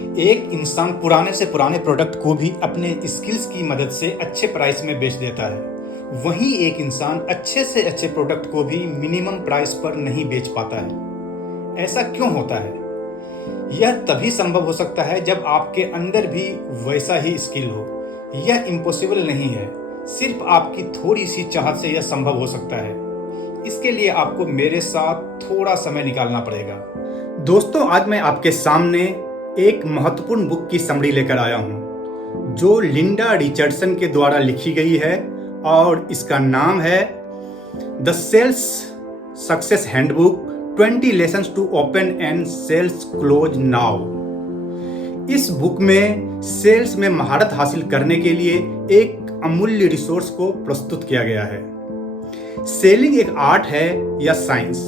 एक इंसान पुराने से पुराने प्रोडक्ट को भी अपने स्किल्स की मदद से अच्छे प्राइस में बेच देता है। वहीं एक इंसान अच्छे से अच्छे प्रोडक्ट को भी मिनिमम प्राइस पर नहीं बेच पाता है। ऐसा क्यों होता है? यह तभी संभव हो सकता है जब आपके अंदर भी वैसा ही स्किल हो। यह इम्पॉसिबल नहीं है, सिर्फ आपकी थोड़ी सी चाहत से यह संभव हो सकता है। इसके लिए आपको मेरे साथ थोड़ा समय निकालना पड़ेगा। दोस्तों, आज मैं आपके सामने एक महत्वपूर्ण बुक की समरी लेकर आया हूं, जो लिंडा रिचर्डसन के द्वारा लिखी गई है और इसका नाम है the sales success handbook 20 lessons to open and sales close now. इस बुक में सेल्स में महारत हासिल करने के लिए एक अमूल्य रिसोर्स को प्रस्तुत किया गया है। सेलिंग एक आर्ट है या साइंस,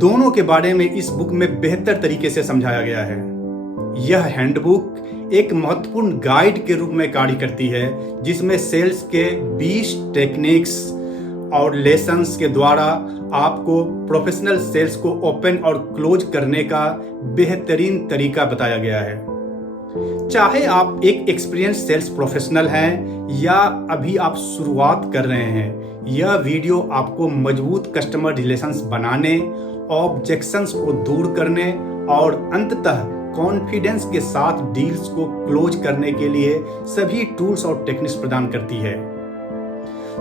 दोनों के बारे में इस बुक में बेहतर तरीके से समझाया गया है। यह हैंडबुक एक महत्वपूर्ण गाइड के रूप में कार्य करती है, जिसमें सेल्स के 20 टेक्निक्स और लेसन्स के द्वारा आपको प्रोफेशनल सेल्स को ओपन और क्लोज करने का बेहतरीन तरीका बताया गया है। चाहे आप एक एक्सपीरियंस सेल्स प्रोफेशनल हैं या अभी आप शुरुआत कर रहे हैं, यह वीडियो आपको मजबूत कस्टमर रिलेशंस बनाने, ऑब्जेक्शंस को दूर करने और अंततः कॉन्फिडेंस के साथ डील्स को क्लोज करने के लिए सभी टूल्स और टेक्निक्स प्रदान करती है।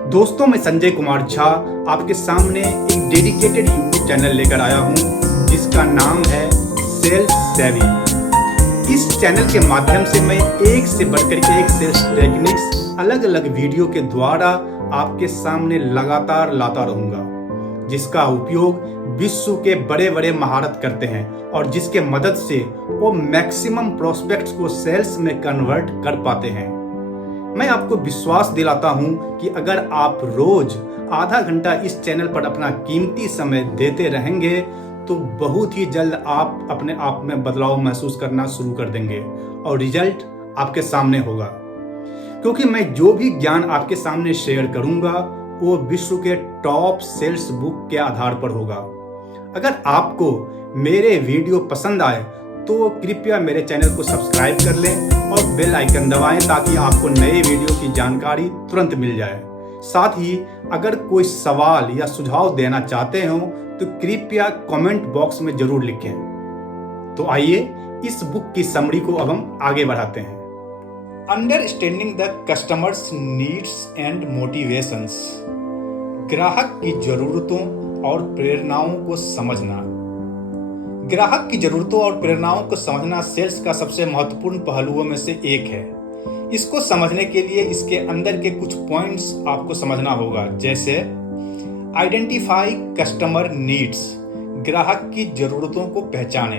दोस्तों, मैं संजय कुमार झा आपके सामने एक डेडिकेटेड यूट्यूब चैनल लेकर आया हूं, जिसका नाम है सेल्स सेवी। इस चैनल के माध्यम से मैं एक से बढ़कर एक सेल्स टेक्निक्स अलग अलग वीडियो के द्वारा आपके सामने लगातार लाता रहूंगा, जिसका उपयोग विश्व के बड़े बड़े महारत करते हैं और जिसके मदद से वो मैक्सिमम प्रोस्पेक्ट्स को सेल्स में कन्वर्ट कर पाते हैं। मैं आपको विश्वास दिलाता हूं कि अगर आप रोज आधा घंटा इस चैनल पर अपना कीमती समय देते रहेंगे तो बहुत ही जल्द आप अपने आप में बदलाव महसूस करना शुरू कर देंगे और रिजल्ट आपके सामने होगा। क्योंकि मैं जो भी ज्ञान आपके सामने शेयर करूंगा वो विश्व के टॉप सेल्स बुक के आधार पर होगा। अगर आपको मेरे वीडियो पसंद आए तो कृपया मेरे चैनल को सब्सक्राइब कर लें और बेल आइकन दबाएं, ताकि आपको नए वीडियो की जानकारी तुरंत मिल जाए। साथ ही अगर कोई सवाल या सुझाव देना चाहते हो तो कृपया कमेंट बॉक्स में जरूर लिखें। तो आइए इस बुक की समरी को अब हम आगे बढ़ाते हैं। Understanding the customers needs and motivations. ग्राहक की जरूरतों और प्रेरणाओं को समझना। ग्राहक की जरूरतों और प्रेरणाओं को समझना सेल्स का सबसे महत्वपूर्ण पहलुओं में से एक है। इसको समझने के लिए इसके अंदर के कुछ पॉइंट्स आपको समझना होगा, जैसे आइडेंटिफाई कस्टमर नीड्स, ग्राहक की जरूरतों को पहचाने।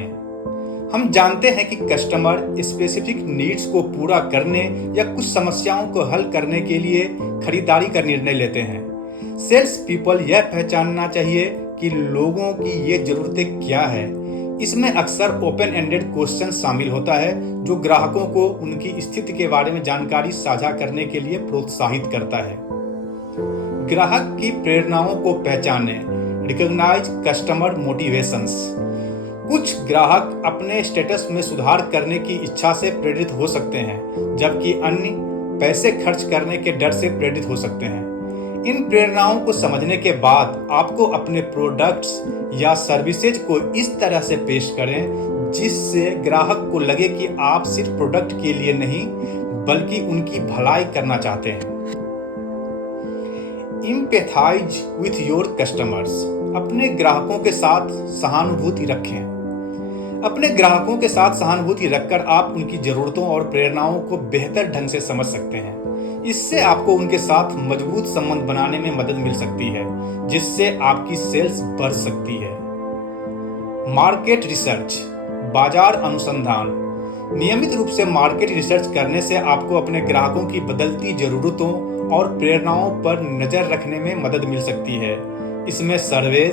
हम जानते हैं कि कस्टमर स्पेसिफिक नीड्स को पूरा करने या कुछ समस्याओं को हल करने के लिए खरीदारी का निर्णय लेते हैं। सेल्स पीपल यह पहचानना चाहिए कि लोगों की ये जरूरतें क्या है। इसमें अक्सर ओपन एंडेड क्वेश्चन शामिल होता है, जो ग्राहकों को उनकी स्थिति के बारे में जानकारी साझा करने के लिए प्रोत्साहित करता है। ग्राहक की प्रेरणाओं को पहचाने, रिकॉग्नाइज कस्टमर मोटिवेशंस। कुछ ग्राहक अपने स्टेटस में सुधार करने की इच्छा से प्रेरित हो सकते हैं, जबकि अन्य पैसे खर्च करने के डर से प्रेरित हो सकते हैं। इन प्रेरणाओं को समझने के बाद आपको अपने प्रोडक्ट्स या सर्विसेज को इस तरह से पेश करें जिससे ग्राहक को लगे कि आप सिर्फ प्रोडक्ट के लिए नहीं बल्कि उनकी भलाई करना चाहते हैं। Empathise with your customers. अपने ग्राहकों के साथ सहानुभूति रखें। अपने ग्राहकों के साथ सहानुभूति रखकर आप उनकी जरूरतों और प्रेरणाओं को बेहतर ढंग से समझ सकते हैं। इससे आपको उनके साथ मजबूत संबंध बनाने में मदद मिल सकती है, जिससे आपकी सेल्स बढ़ सकती है। मार्केट रिसर्च, बाजार अनुसंधान। नियमित रूप से मार्केट रिसर्च करने से आपको अपने ग्राहकों की बदलती जरूरतों और प्रेरणाओं पर नजर रखने में मदद मिल सकती है। इसमें सर्वेज,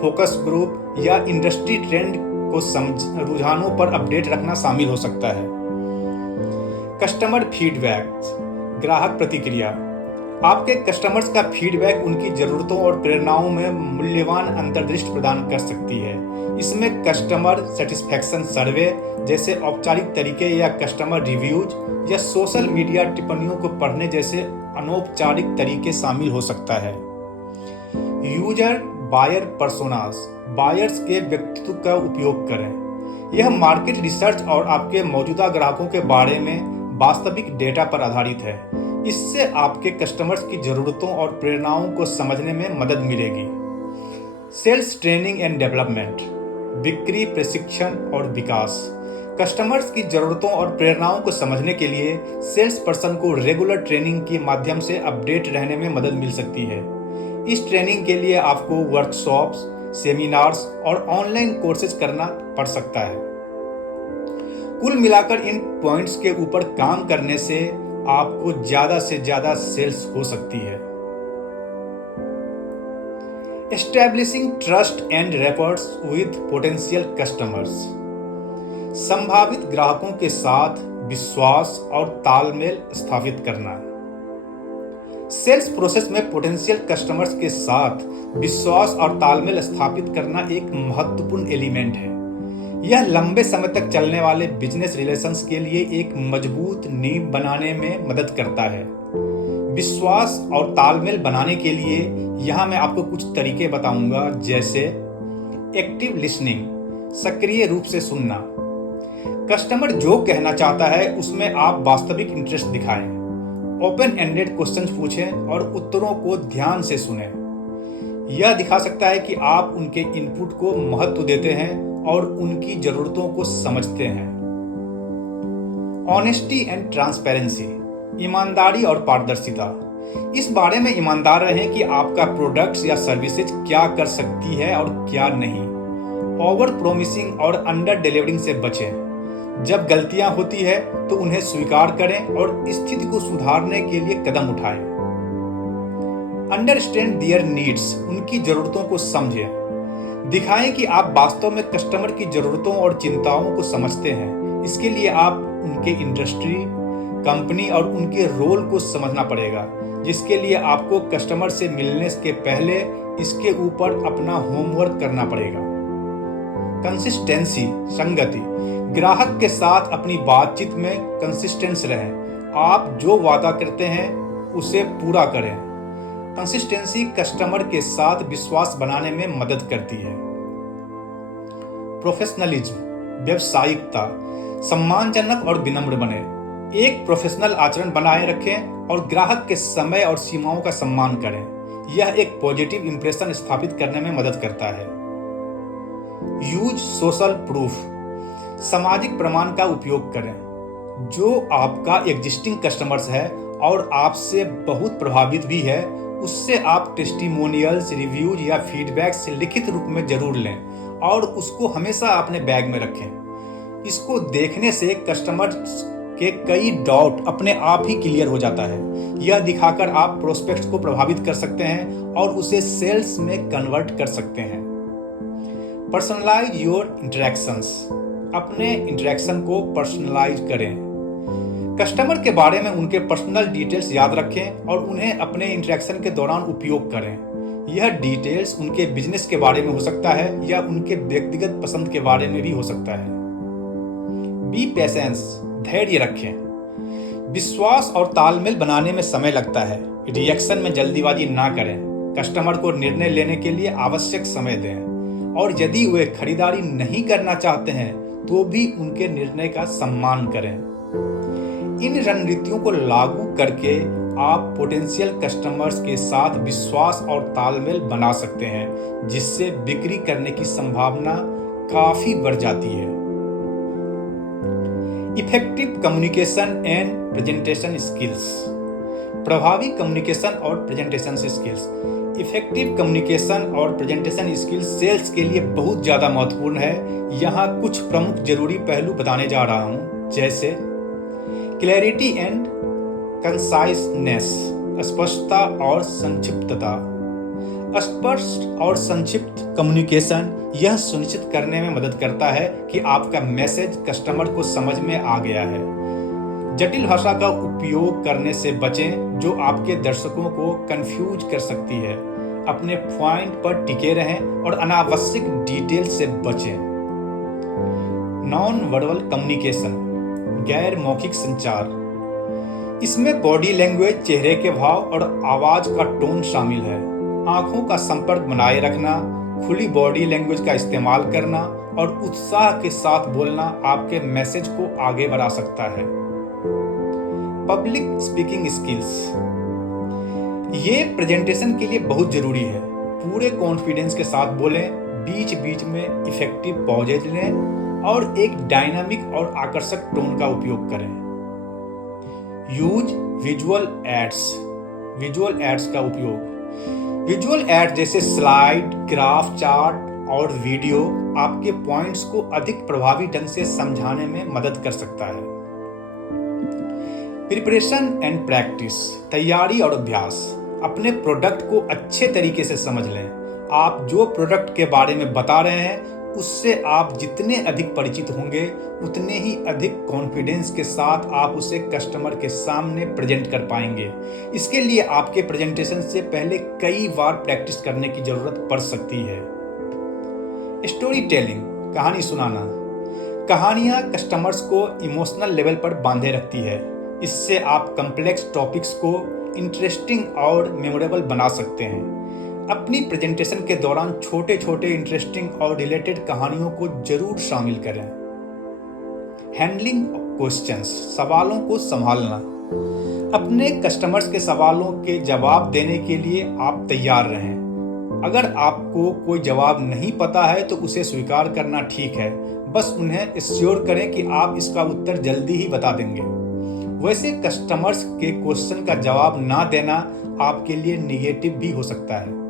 फोकस ग्रुप या इंडस्ट्री ट्रेंड को रुझानों पर अपडेट रखना शामिल हो सकता है। कस्टमर फीडबैक, ग्राहक प्रतिक्रिया। आपके कस्टमर्स का फीडबैक उनकी ज़रूरतों और प्रेरणाओं में मूल्यवान अंतर्दृष्टि प्रदान कर सकती है। इसमें कस्टमर सेटिस्फैक्शन सर्वे जैसे औपचारिक तरीके या कस्टमर रिव्यूज या सोशल मीडिया टिप्पणियों को पढ़ने जैसे अनौपचारिक तरीके शामिल हो सकता है। यूजर बायर पर्सोनास, बायर्स के व्यक्तित्व का उपयोग करें। यह मार्केट रिसर्च और आपके मौजूदा ग्राहकों के बारे में वास्तविक डेटा पर आधारित है। इससे आपके कस्टमर्स की ज़रूरतों और प्रेरणाओं को समझने में मदद मिलेगी। सेल्स ट्रेनिंग एंड डेवलपमेंट, बिक्री प्रशिक्षण और विकास। कस्टमर्स की ज़रूरतों और प्रेरणाओं को समझने के लिए सेल्स पर्सन को रेगुलर ट्रेनिंग के माध्यम से अपडेट रहने में मदद मिल सकती है। इस ट्रेनिंग के लिए आपको वर्कशॉप्स, सेमिनार्स और ऑनलाइन कोर्सेज करना पड़ सकता है। कुल मिलाकर इन पॉइंट्स के ऊपर काम करने से आपको ज़्यादा से ज़्यादा सेल्स हो सकती है। Establishing trust and rappers with potential customers, संभावित ग्राहकों के साथ विश्वास और तालमेल स्थापित करना। सेल्स प्रोसेस में पोटेंशियल कस्टमर्स के साथ विश्वास और तालमेल स्थापित करना एक महत्वपूर्ण एलिमेंट है। यह लंबे समय तक चलने वाले बिजनेस रिलेशंस के लिए एक मजबूत नींव बनाने में मदद करता है। विश्वास और तालमेल बनाने के लिए यहाँ मैं आपको कुछ तरीके बताऊंगा, जैसे एक्टिव लिसनिंग, सक्रिय रूप से सुनना। कस्टमर जो कहना चाहता है उसमें आप वास्तविक इंटरेस्ट दिखाएं। ओपन एंडेड क्वेश्चंस पूछें और उत्तरों को ध्यान से सुनें। यह दिखा सकता है कि आप उनके इनपुट को महत्व देते हैं और उनकी जरूरतों को समझते हैं। ऑनेस्टी एंड ट्रांसपेरेंसी, ईमानदारी और पारदर्शिता। इस बारे में ईमानदार रहें कि आपका प्रोडक्ट्स या सर्विसेज क्या कर सकती है और क्या नहीं। ओवर प्रोमिसिंग और अंडर डिलीवरिंग से बचें। जब गलतियां होती है तो उन्हें स्वीकार करें और स्थिति को सुधारने के लिए कदम उठाएं। अंडरस्टैंड देयर नीड्स, उनकी जरूरतों को समझें। दिखाएं कि आप वास्तव में कस्टमर की जरूरतों और चिंताओं को समझते हैं। इसके लिए आप उनके इंडस्ट्री, कंपनी और उनके रोल को समझना पड़ेगा, जिसके लिए आपको कस्टमर से मिलने के पहले इसके ऊपर अपना होमवर्क करना पड़ेगा। कंसिस्टेंसी, संगति। ग्राहक के साथ अपनी बातचीत में कंसिस्टेंस रहें। आप जो वादा करते हैं उसे पूरा करें। कंसिस्टेंसी कस्टमर के साथ विश्वास बनाने में मदद करती है। प्रोफेशनलिज्म, व्यावसायिकता। सम्मानजनक और विनम्र बने। एक प्रोफेशनल आचरण बनाए रखें और ग्राहक के समय और सीमाओं का सम्मान करें। यह एक पॉजिटिव इंप्रेशन स्थापित करने में मदद करता है। यूज सोशल प्रूफ, सामाजिक प्रमाण का उपयोग करें। जो आपका एग्जिस्टिंग कस्टमर्स है और आपसे बहुत प्रभावित भी है, उससे आप टेस्टिमोनियल्स, रिव्यूज या फीडबैक से लिखित रूप में जरूर लें और उसको हमेशा अपने बैग में रखें। इसको देखने से कस्टमर के कई डाउट अपने आप ही क्लियर हो जाता है। यह दिखाकर आप प्रोस्पेक्ट्स को प्रभावित कर सकते हैं और उसे सेल्स में कन्वर्ट कर सकते हैं। पर्सनलाइज योर इंटरेक्शंस, अपने इंटरेक्शन को पर्सनलाइज करें। कस्टमर के बारे में उनके पर्सनल डिटेल्स याद रखें और उन्हें अपने इंटरेक्शन के दौरान उपयोग करें। यह डिटेल्स उनके बिजनेस के बारे में हो सकता है या उनके व्यक्तिगत पसंद के बारे में भी हो सकता है। बी पेशेंस, धैर्य रखें। विश्वास और तालमेल बनाने में समय लगता है। रिएक्शन में जल्दीबाजी ना करें। कस्टमर को निर्णय लेने के लिए आवश्यक समय दें और यदि वे खरीदारी नहीं करना चाहते हैं तो भी उनके निर्णय का सम्मान करें। इन रणनीतियों को लागू करके आप पोटेंशियल कस्टमर्स के साथ विश्वास और तालमेल बना सकते हैं, जिससे बिक्री करने की संभावना काफी बढ़ जाती है। Effective communication and presentation skills, प्रभावी कम्युनिकेशन और प्रेजेंटेशन स्किल्स। इफेक्टिव कम्युनिकेशन और प्रेजेंटेशन स्किल्स सेल्स के लिए बहुत ज़्यादा महत्वपूर्ण है। यहाँ कुछ प्रमुख जरूरी पहलू बताने जा रहा हूँ, जैसे क्लैरिटी एंड कंसाइसनेस, स्पष्टता और संक्षिप्तता। स्पष्ट और संक्षिप्त कम्युनिकेशन यह सुनिश्चित करने में मदद करता है कि आपका मैसेज कस्टमर को समझ में आ गया है। जटिल भाषा का उपयोग करने से बचें जो आपके दर्शकों को कंफ्यूज कर सकती है। अपने पॉइंट पर टिके रहें और अनावश्यक डिटेल से बचें। नॉन वर्बल कम्युनिकेशन, गैर मौखिक संचार। इसमें बॉडी लैंग्वेज, चेहरे के भाव और आवाज का टोन शामिल है। आंखों का संपर्क बनाए रखना, खुली बॉडी लैंग्वेज का इस्तेमाल करना और उत्साह के साथ बोलना आपके मैसेज को आगे बढ़ा सकता है। पब्लिक स्पीकिंग स्किल्स, ये प्रेजेंटेशन के लिए बहुत जरूरी है। पूरे कॉन्फिडेंस के साथ बोलें, बीच बीच में इफेक्टिव पॉजेज लें और एक डायनामिक और आकर्षक टोन का उपयोग करें। Use visual aids, visual aids का उपयोग। विजुअल एड जैसे स्लाइड, ग्राफ, चार्ट और वीडियो आपके पॉइंट्स को अधिक प्रभावी ढंग से समझाने में मदद कर सकता है। प्रिपरेशन एंड प्रैक्टिस, तैयारी और अभ्यास। अपने प्रोडक्ट को अच्छे तरीके से समझ लें। आप जो प्रोडक्ट के बारे में बता रहे हैं उससे आप जितने अधिक परिचित होंगे उतने ही अधिक कॉन्फिडेंस के साथ आप उसे कस्टमर के सामने प्रेजेंट कर पाएंगे। इसके लिए आपके प्रेजेंटेशन से पहले कई बार प्रैक्टिस करने की जरूरत पड़ सकती है। स्टोरी टेलिंग, कहानी सुनाना। कहानियां कस्टमर्स को इमोशनल लेवल पर बांधे रखती है। इससे आप कॉम्प्लेक्स टॉपिक्स को इंटरेस्टिंग और मेमोरेबल बना सकते हैं। अपनी प्रेजेंटेशन के दौरान छोटे छोटे इंटरेस्टिंग और रिलेटेड कहानियों को जरूर शामिल करें। हैंडलिंग क्वेश्चंस, सवालों को संभालना। अपने कस्टमर्स के सवालों के जवाब देने के लिए आप तैयार रहें। अगर आपको कोई जवाब नहीं पता है तो उसे स्वीकार करना ठीक है, बस उन्हें एश्योर करें कि आप इसका उत्तर जल्दी ही बता देंगे। वैसे कस्टमर्स के क्वेश्चन का जवाब ना देना आपके लिए निगेटिव भी हो सकता है।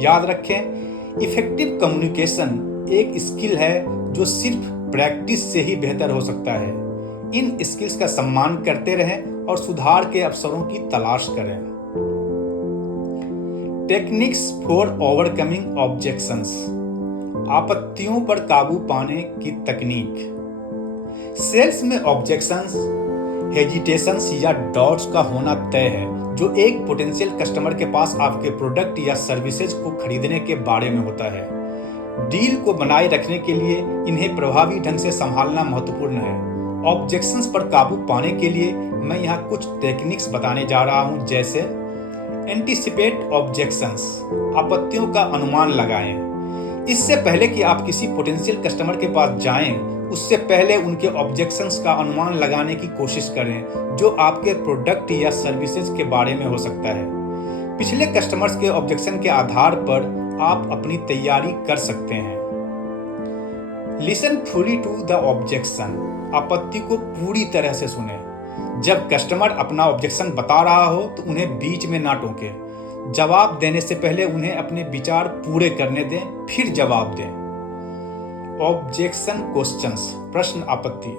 याद रखें, इफेक्टिव कम्युनिकेशन एक स्किल है जो सिर्फ प्रैक्टिस से ही बेहतर हो सकता है। इन स्किल्स का सम्मान करते रहें और सुधार के अवसरों की तलाश करें। टेक्निक्स फॉर ओवरकमिंग ऑब्जेक्शंस, आपत्तियों पर काबू पाने की तकनीक। सेल्स में ऑब्जेक्शंस, हेजिटेशंस या डाउट्स का होना तय है जो एक पोटेंशियल कस्टमर के पास आपके प्रोडक्ट या सर्विसेज को खरीदने के बारे में होता है। डील को बनाए रखने के लिए इन्हें प्रभावी ढंग से संभालना महत्वपूर्ण है। ऑब्जेक्शंस पर काबू पाने के लिए मैं यहाँ कुछ टेक्निक्स बताने जा रहा हूँ, जैसे एंटीसिपेट ऑब्जेक्शंस, आपत्तियों का अनुमान लगाएं। इससे पहले कि आप किसी पोटेंशियल कस्टमर के पास जाएं, उससे पहले उनके ऑब्जेक्शंस का अनुमान लगाने की कोशिश करें जो आपके प्रोडक्ट या सर्विसेज के बारे में हो सकता है। पिछले कस्टमर्स के ऑब्जेक्शन के आधार पर आप अपनी तैयारी कर सकते हैं। Listen fully to the objection, आपत्ति को पूरी तरह से सुने। जब कस्टमर अपना ऑब्जेक्शन बता रहा हो तो उन्हें बीच में ना टोके। जवाब देने से पहले उन्हें अपने विचार पूरे करने दें, फिर जवाब दें। ऑब्जेक्शन क्वेश्चंस, प्रश्न आपत्ति।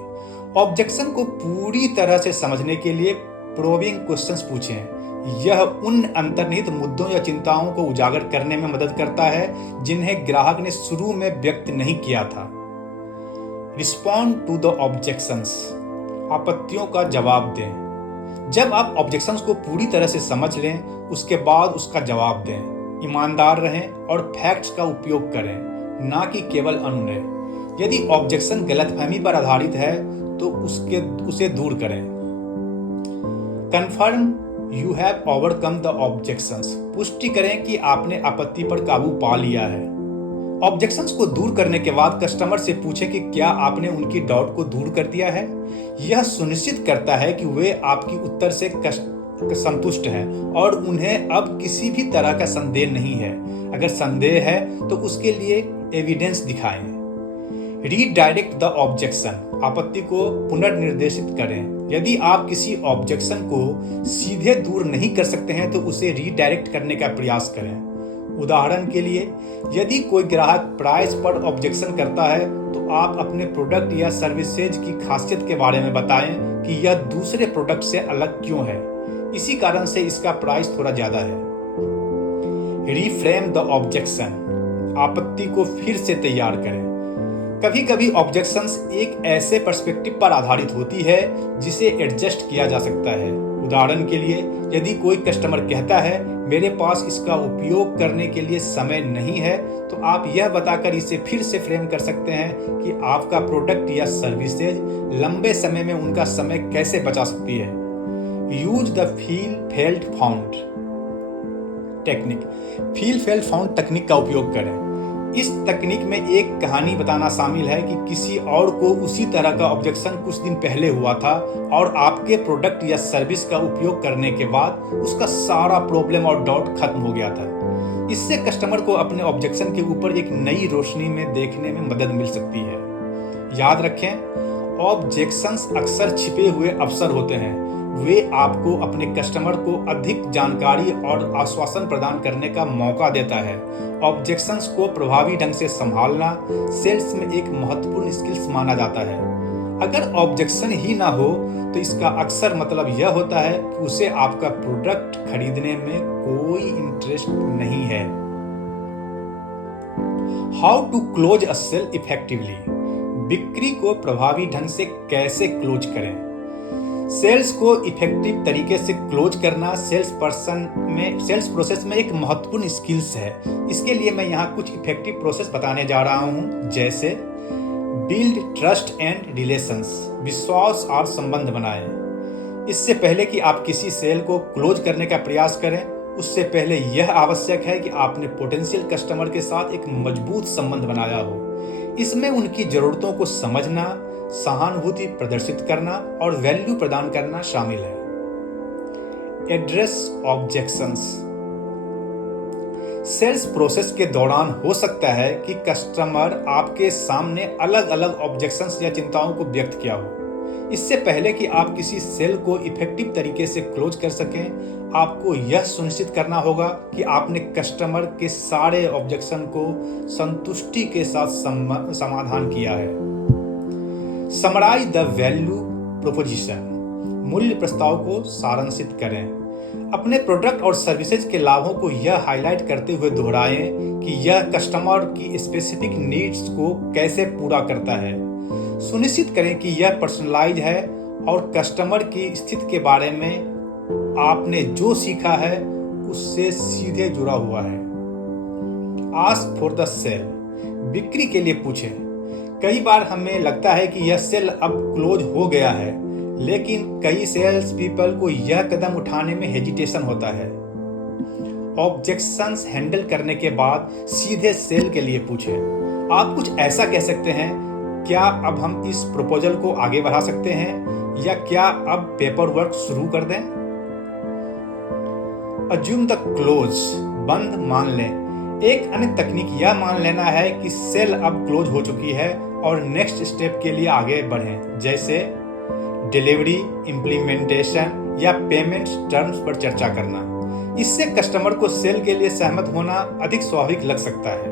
ऑब्जेक्शन को पूरी तरह से समझने के लिए प्रोबिंग क्वेश्चंस पूछें। यह उन अंतर्निहित मुद्दों या चिंताओं को उजागर करने में मदद करता है जिन्हें ग्राहक ने शुरू में व्यक्त नहीं किया था। रिस्पॉन्ड टू द ऑब्जेक्शंस, आपत्तियों का जवाब दें। जब आप ऑब्जेक्शंस को पूरी तरह से समझ लें, उसके बाद उसका जवाब दें। ईमानदार रहें और फैक्ट्स का उपयोग करें, ना कि केवल अनुनय। यदि ऑब्जेक्शन गलतफहमी पर आधारित है तो उसे दूर करें। Confirm you have overcome the objections, पुष्टि करें कि आपने आपत्ति पर काबू पा लिया है। ऑब्जेक्शंस को दूर करने के बाद कस्टमर से पूछें कि क्या आपने उनकी डाउट को दूर कर दिया है। यह सुनिश्चित करता है कि वे आपकी उत्तर से संतुष्ट हैं और उन्हें अब किसी भी तरह का संदेह नहीं है। अगर संदेह है तो उसके लिए एविडेंस दिखाएं। रीडायरेक्ट द ऑब्जेक्शन, आपत्ति को पुनर्निर्देशित करें। यदि आप किसी ऑब्जेक्शन को सीधे दूर नहीं कर सकते हैं तो उसे रीडायरेक्ट करने का प्रयास करें। उदाहरण के लिए, यदि कोई ग्राहक प्राइस पर ऑब्जेक्शन करता है तो आप अपने प्रोडक्ट या सर्विसेज की खासियत के बारे में बताएं कि यह दूसरे प्रोडक्ट से अलग क्यों है, इसी कारण से इसका प्राइस थोड़ा ज्यादा है। रिफ्रेम द ऑब्जेक्शन, आपत्ति को फिर से तैयार करें। कभी कभी ऑब्जेक्शंस एक ऐसे पर्सपेक्टिव पर आधारित होती है जिसे एडजस्ट किया जा सकता है। उदाहरण के लिए, यदि कोई कस्टमर कहता है मेरे पास इसका उपयोग करने के लिए समय नहीं है, तो आप यह बताकर इसे फिर से फ्रेम कर सकते हैं कि आपका प्रोडक्ट या सर्विसेज लंबे समय में उनका समय कैसे बचा सकती है। Use the feel felt found technique. Feel felt found तकनीक का उपयोग करें। इस तकनीक में एक कहानी बताना शामिल है कि किसी और को उसी तरह का ऑब्जेक्शन कुछ दिन पहले हुआ था और आपके प्रोडक्ट या सर्विस का उपयोग करने के बाद उसका सारा प्रॉब्लम और डाउट खत्म हो गया था। इससे कस्टमर को अपने ऑब्जेक्शन के ऊपर एक नई रोशनी में देखने में मदद मिल सकती है। याद रखें, ऑब्जेक्शंस अक्सर छिपे हुए अवसर होते हैं। वे आपको अपने कस्टमर को अधिक जानकारी और आश्वासन प्रदान करने का मौका देता है। ऑब्जेक्शंस को प्रभावी ढंग से संभालना सेल्स में एक महत्वपूर्ण स्किल्स माना जाता है। अगर ऑब्जेक्शन ही ना हो तो इसका अक्सर मतलब यह होता है कि उसे आपका प्रोडक्ट खरीदने में कोई इंटरेस्ट नहीं है। How to close a sale effectively. बिक्री को प्रभावी ढंग से कैसे क्लोज करें। सेल्स को इफेक्टिव तरीके से क्लोज करना सेल्स प्रोसेस में एक महत्वपूर्ण स्किल्स है। इसके लिए मैं यहाँ कुछ इफेक्टिव प्रोसेस बताने जा रहा हूँ, जैसे बिल्ड ट्रस्ट एंड रिलेशंस। विश्वास और संबंध बनाएं। इससे पहले कि आप किसी सेल को क्लोज करने का प्रयास करें, उससे पहले यह आवश्यक है कि आपने पोटेंशियल कस्टमर के साथ एक मजबूत संबंध बनाया हो। इसमें उनकी जरूरतों को समझना, सहानुभूति प्रदर्शित करना और वैल्यू प्रदान करना शामिल है। Address objections. सेल्स प्रोसेस के दौरान हो सकता है कि कस्टमर आपके सामने अलग अलग ऑब्जेक्शंस या चिंताओं को व्यक्त किया हो। इससे पहले कि आप किसी सेल को इफेक्टिव तरीके से क्लोज कर सकें, आपको यह सुनिश्चित करना होगा कि आपने कस्टमर के सारे ऑब्जेक्शन को संतुष्टि के साथ समाधान किया है। Summarise the value proposition. मूल्य प्रस्ताव को सारांशित करें। अपने प्रोडक्ट और सर्विसेज के लाभों को यह हाईलाइट करते हुए दोहराएं कि यह कस्टमर की स्पेसिफिक नीड्स को कैसे पूरा करता है। सुनिश्चित करें कि यह पर्सनलाइज है और कस्टमर की स्थिति के बारे में आपने जो सीखा है उससे सीधे जुड़ा हुआ है। Ask for the sale. बिक्री के लिए पूछें। कई बार हमें लगता है कि यह सेल अब क्लोज हो गया है, लेकिन कई सेल्स पीपल को यह कदम उठाने में हेजिटेशन होता है। ऑब्जेक्शंस हैंडल करने के बाद सीधे सेल के लिए पूछें। आप कुछ ऐसा कह सकते हैं, क्या अब हम इस प्रपोजल को आगे बढ़ा सकते हैं, या क्या अब पेपर वर्क शुरू कर दें। Assume the close. बंद मान लें। एक अन्य तकनीक यह मान लेना है कि सेल अब क्लोज हो चुकी है और नेक्स्ट स्टेप के लिए आगे बढ़ें, जैसे डिलीवरी, इम्प्लीमेंटेशन या पेमेंट टर्म्स पर चर्चा करना। इससे कस्टमर को सेल के लिए सहमत होना अधिक स्वाभाविक लग सकता है।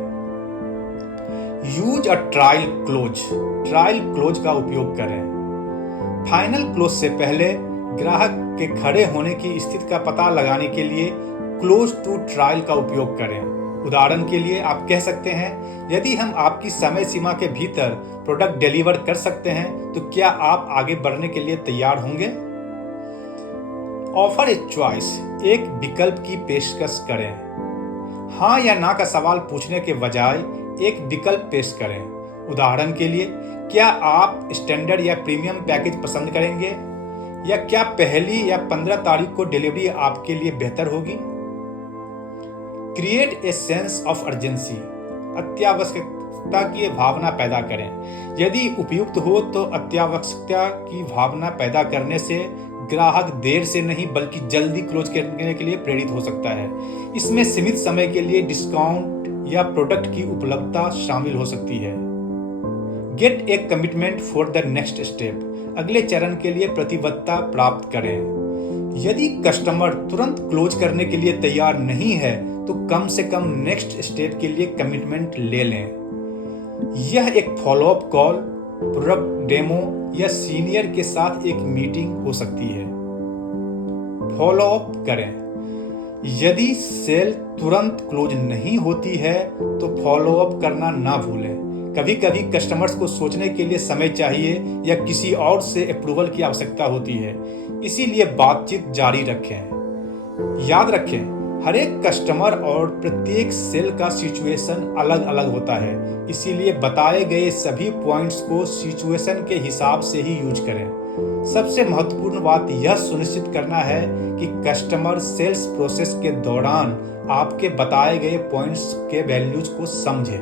Use a trial close. Trial close का उपयोग करें। फाइनल क्लोज से पहले ग्राहक के खड़े होने की स्थिति का पता लगाने के लिए क्लोज टू ट्रायल का उपयोग करें। उदाहरण के लिए आप कह सकते हैं, यदि हम आपकी समय सीमा के भीतर प्रोडक्ट डिलीवर कर सकते हैं तो क्या आप आगे बढ़ने के लिए तैयार होंगे। Offer a choice. एक विकल्प की पेशकश करें। हाँ या ना का सवाल पूछने के बजाय एक विकल्प पेश करें। उदाहरण के लिए, क्या आप स्टैंडर्ड या प्रीमियम पैकेज पसंद करेंगे, या क्या पहली या 15 तारीख को डिलीवरी आपके लिए बेहतर होगी। Create a sense of urgency. अत्यावश्यकता की भावना पैदा करें। यदि उपयुक्त हो तो अत्यावश्यकता की भावना पैदा करने से ग्राहक देर से नहीं बल्कि जल्दी क्लोज करने के लिए प्रेरित हो सकता है। इसमें सीमित समय के लिए डिस्काउंट या प्रोडक्ट की उपलब्धता शामिल हो सकती है। Gate A commitment for the next step. अगले चरण के लिए प्रतिबद्धता प्राप्त करें। यदि कस्टमर तुरंत क्लोज करने के लिए तैयार नहीं है तो कम से कम नेक्स्ट स्टेप के लिए कमिटमेंट ले लें। यह एक फॉलोअप कॉल, प्रोडक्ट डेमो या सीनियर के साथ एक मीटिंग हो सकती है। फॉलोअप करें। यदि सेल तुरंत क्लोज नहीं होती है तो फॉलोअप करना ना भूलें। कभी कभी कस्टमर्स को सोचने के लिए समय चाहिए या किसी और से अप्रूवल की आवश्यकता होती है, इसीलिए बातचीत जारी रखें। याद रखें, हर एक कस्टमर और प्रत्येक सेल का सिचुएशन अलग अलग होता है, इसीलिए बताए गए सभी पॉइंट्स को सिचुएशन के हिसाब से ही यूज करें। सबसे महत्वपूर्ण बात यह सुनिश्चित करना है कि कस्टमर सेल्स प्रोसेस के दौरान आपके बताए गए पॉइंट्स के वैल्यूज को समझे।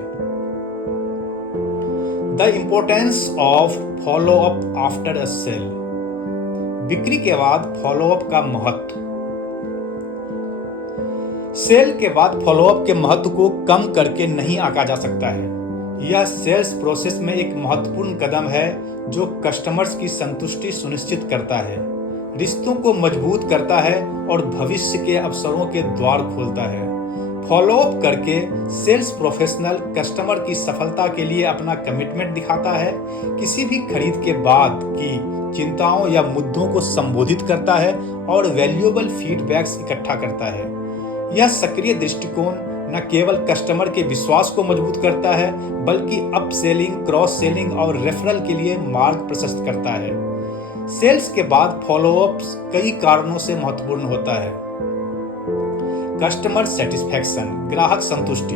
The importance of follow up after a sale. बिक्री के बाद फॉलो अप का महत्व। सेल के बाद फॉलोअप के महत्व को कम करके नहीं आंका जा सकता है। यह सेल्स प्रोसेस में एक महत्वपूर्ण कदम है जो कस्टमर्स की संतुष्टि सुनिश्चित करता है, रिश्तों को मजबूत करता है और भविष्य के अवसरों के द्वार खोलता है। फॉलोअप करके सेल्स प्रोफेशनल कस्टमर की सफलता के लिए अपना कमिटमेंट दिखाता है, किसी भी खरीद के बाद की चिंताओं या मुद्दों को संबोधित करता है और वैल्यूएबल फीडबैक्स इकट्ठा करता है। यह सक्रिय दृष्टिकोण न केवल कस्टमर के विश्वास को मजबूत करता है, बल्कि अप सेलिंग, क्रॉस सेलिंग और रेफरल के लिए मार्ग प्रशस्त करता है। सेल्स के बाद फॉलोअप कई कारणों से महत्वपूर्ण होता है। कस्टमर सेटिस्फैक्शन, ग्राहक संतुष्टि।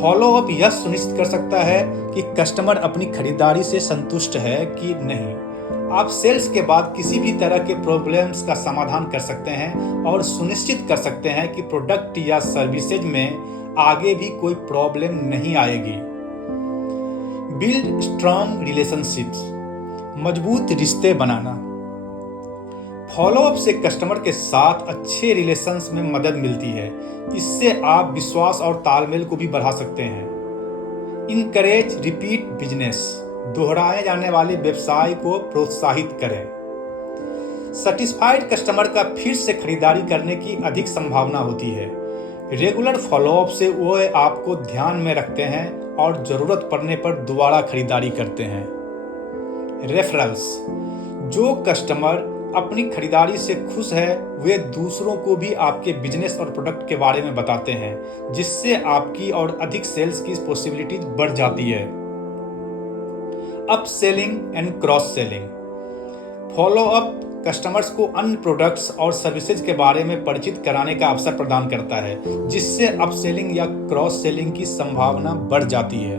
फॉलोअप यह सुनिश्चित कर सकता है कि कस्टमर अपनी खरीदारी से संतुष्ट है कि नहीं। आप सेल्स के बाद किसी भी तरह के प्रॉब्लम्स का समाधान कर सकते हैं और सुनिश्चित कर सकते हैं कि प्रोडक्ट या सर्विसेज में आगे भी कोई प्रॉब्लम नहीं आएगी। बिल्ड स्ट्रॉन्ग रिलेशनशिप्स, मजबूत रिश्ते बनाना। फॉलोअप से कस्टमर के साथ अच्छे रिलेशंस में मदद मिलती है। इससे आप विश्वास और तालमेल को भी बढ़ा सकते हैं। इनकरेज रिपीट बिजनेस, दोहराए जाने वाले व्यवसाय को प्रोत्साहित करें। सेटिस्फाइड कस्टमर का फिर से खरीदारी करने की अधिक संभावना होती है। रेगुलर फॉलोअप से वो आपको ध्यान में रखते हैं और जरूरत पड़ने पर दोबारा खरीदारी करते हैं। रेफरल्स, जो कस्टमर अपनी खरीदारी से खुश है वे दूसरों को भी आपके बिजनेस और प्रोडक्ट के बारे में बताते हैं, जिससे आपकी और अधिक सेल्स की पॉसिबिलिटीज बढ़ जाती है। Up selling and cross selling. Follow up customers को अन्य प्रोडक्ट्स और सर्विसेज के बारे में परिचित कराने का अवसर प्रदान करता है, जिससे अप सेलिंग या क्रॉस सेलिंग की संभावना बढ़ जाती है।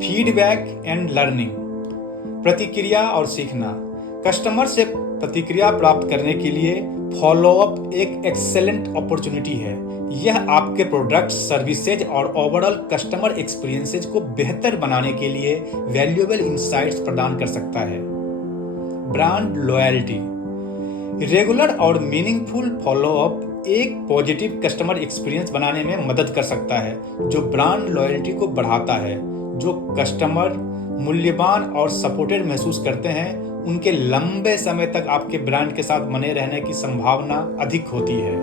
फीडबैक एंड लर्निंग, प्रतिक्रिया और सीखना। कस्टमर से प्रतिक्रिया प्राप्त करने के लिए फॉलोअप एक एक्सेलेंट अपॉर्चुनिटी है। यह आपके प्रोडक्ट, सर्विसेज और ओवरऑल कस्टमर एक्सपीरियंसेस को बेहतर बनाने के लिए वैल्यूएबल इंसाइट्स प्रदान कर सकता है। Brand loyalty. रेगुलर और मीनिंगफुल फॉलोअप एक पॉजिटिव कस्टमर एक्सपीरियंस बनाने में मदद कर सकता है, जो ब्रांड लॉयल्टी को बढ़ाता है। जो कस्टमर मूल्यवान और सपोर्टेड महसूस करते हैं, उनके लंबे समय तक आपके ब्रांड के साथ बने रहने की संभावना अधिक होती है।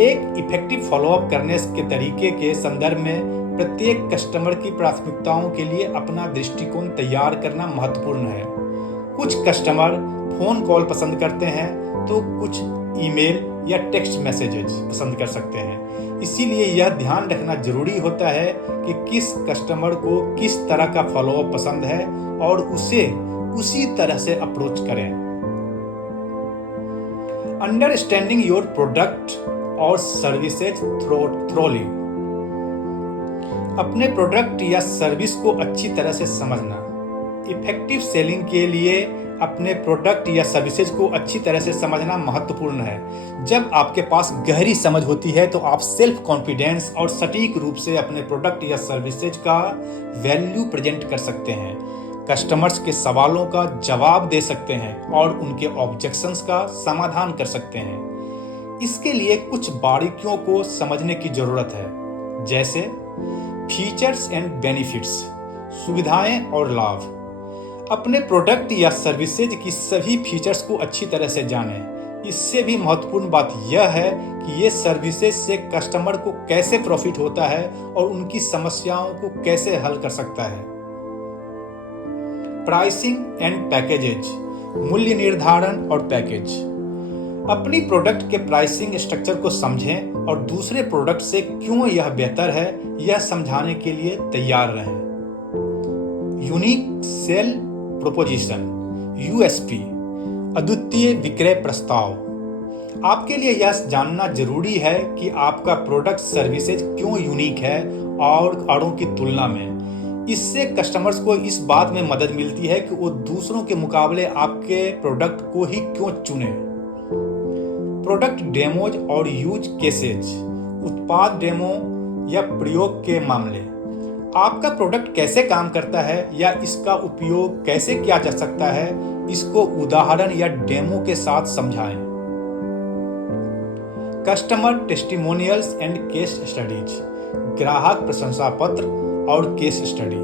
एक इफेक्टिव फॉलोअप करने के तरीके के संदर्भ में प्रत्येक कस्टमर की प्राथमिकताओं के लिए अपना दृष्टिकोण तैयार करना महत्वपूर्ण है। कुछ कस्टमर फोन कॉल पसंद करते हैं तो कुछ ईमेल या टेक्स्ट मैसेजेस पसंद कर सकते हैं। इसीलिए यह ध्यान रखना जरूरी होता है कि किस कस्टमर को किस तरह का फॉलोअप पसंद है और उसे उसी तरह से अप्रोच करें। अंडरस्टैंडिंग योर प्रोडक्ट और सर्विसेज थ्रोली। अपने प्रोडक्ट या सर्विस को अच्छी तरह से समझना। इफेक्टिव सेलिंग के लिए अपने प्रोडक्ट या सर्विसेज को अच्छी तरह से समझना महत्वपूर्ण है। जब आपके पास गहरी समझ होती है तो आप सेल्फ कॉन्फिडेंस और सटीक रूप से अपने प्रोडक्ट या सर्विसेज का वैल्यू प्रेजेंट कर सकते हैं, कस्टमर्स के सवालों का जवाब दे सकते हैं और उनके ऑब्जेक्शंस का समाधान कर सकते हैं। इसके लिए कुछ बारीकियों को समझने की जरूरत है, जैसे फीचर्स एंड बेनिफिट्स, सुविधाएं और लाभ। अपने प्रोडक्ट या सर्विसेज की सभी फीचर्स को अच्छी तरह से जानें। इससे भी महत्वपूर्ण बात यह है कि ये सर्विसेज से कस्टमर को कैसे प्रॉफिट होता है और उनकी समस्याओं को कैसे हल कर सकता है। प्राइसिंग एंड पैकेजेज, मूल्य निर्धारण और पैकेज। अपनी प्रोडक्ट के प्राइसिंग स्ट्रक्चर को समझें और दूसरे प्रोडक्ट से क्यों यह बेहतर है, यह समझाने के लिए तैयार रहें। यूनिक सेल प्रोपोजिशन, यूएसपी, अद्वितीय विक्रय प्रस्ताव। आपके लिए यह जानना जरूरी है कि आपका प्रोडक्ट सर्विसेज क्यों यूनिक है और औरों की तुलना में। इससे कस्टमर्स को इस बात में मदद मिलती है कि वो दूसरों के मुकाबले आपके प्रोडक्ट को ही क्यों चुने। प्रोडक्ट डेमोज और यूज केसेज, उत्पाद डेमो या प्रयोग के मामले। आपका प्रोडक्ट कैसे काम करता है या इसका उपयोग कैसे किया जा सकता है, इसको उदाहरण या डेमो के साथ समझाएं। Customer testimonials and case studies, ग्राहक प्रशंसा पत्र और केस स्टडी।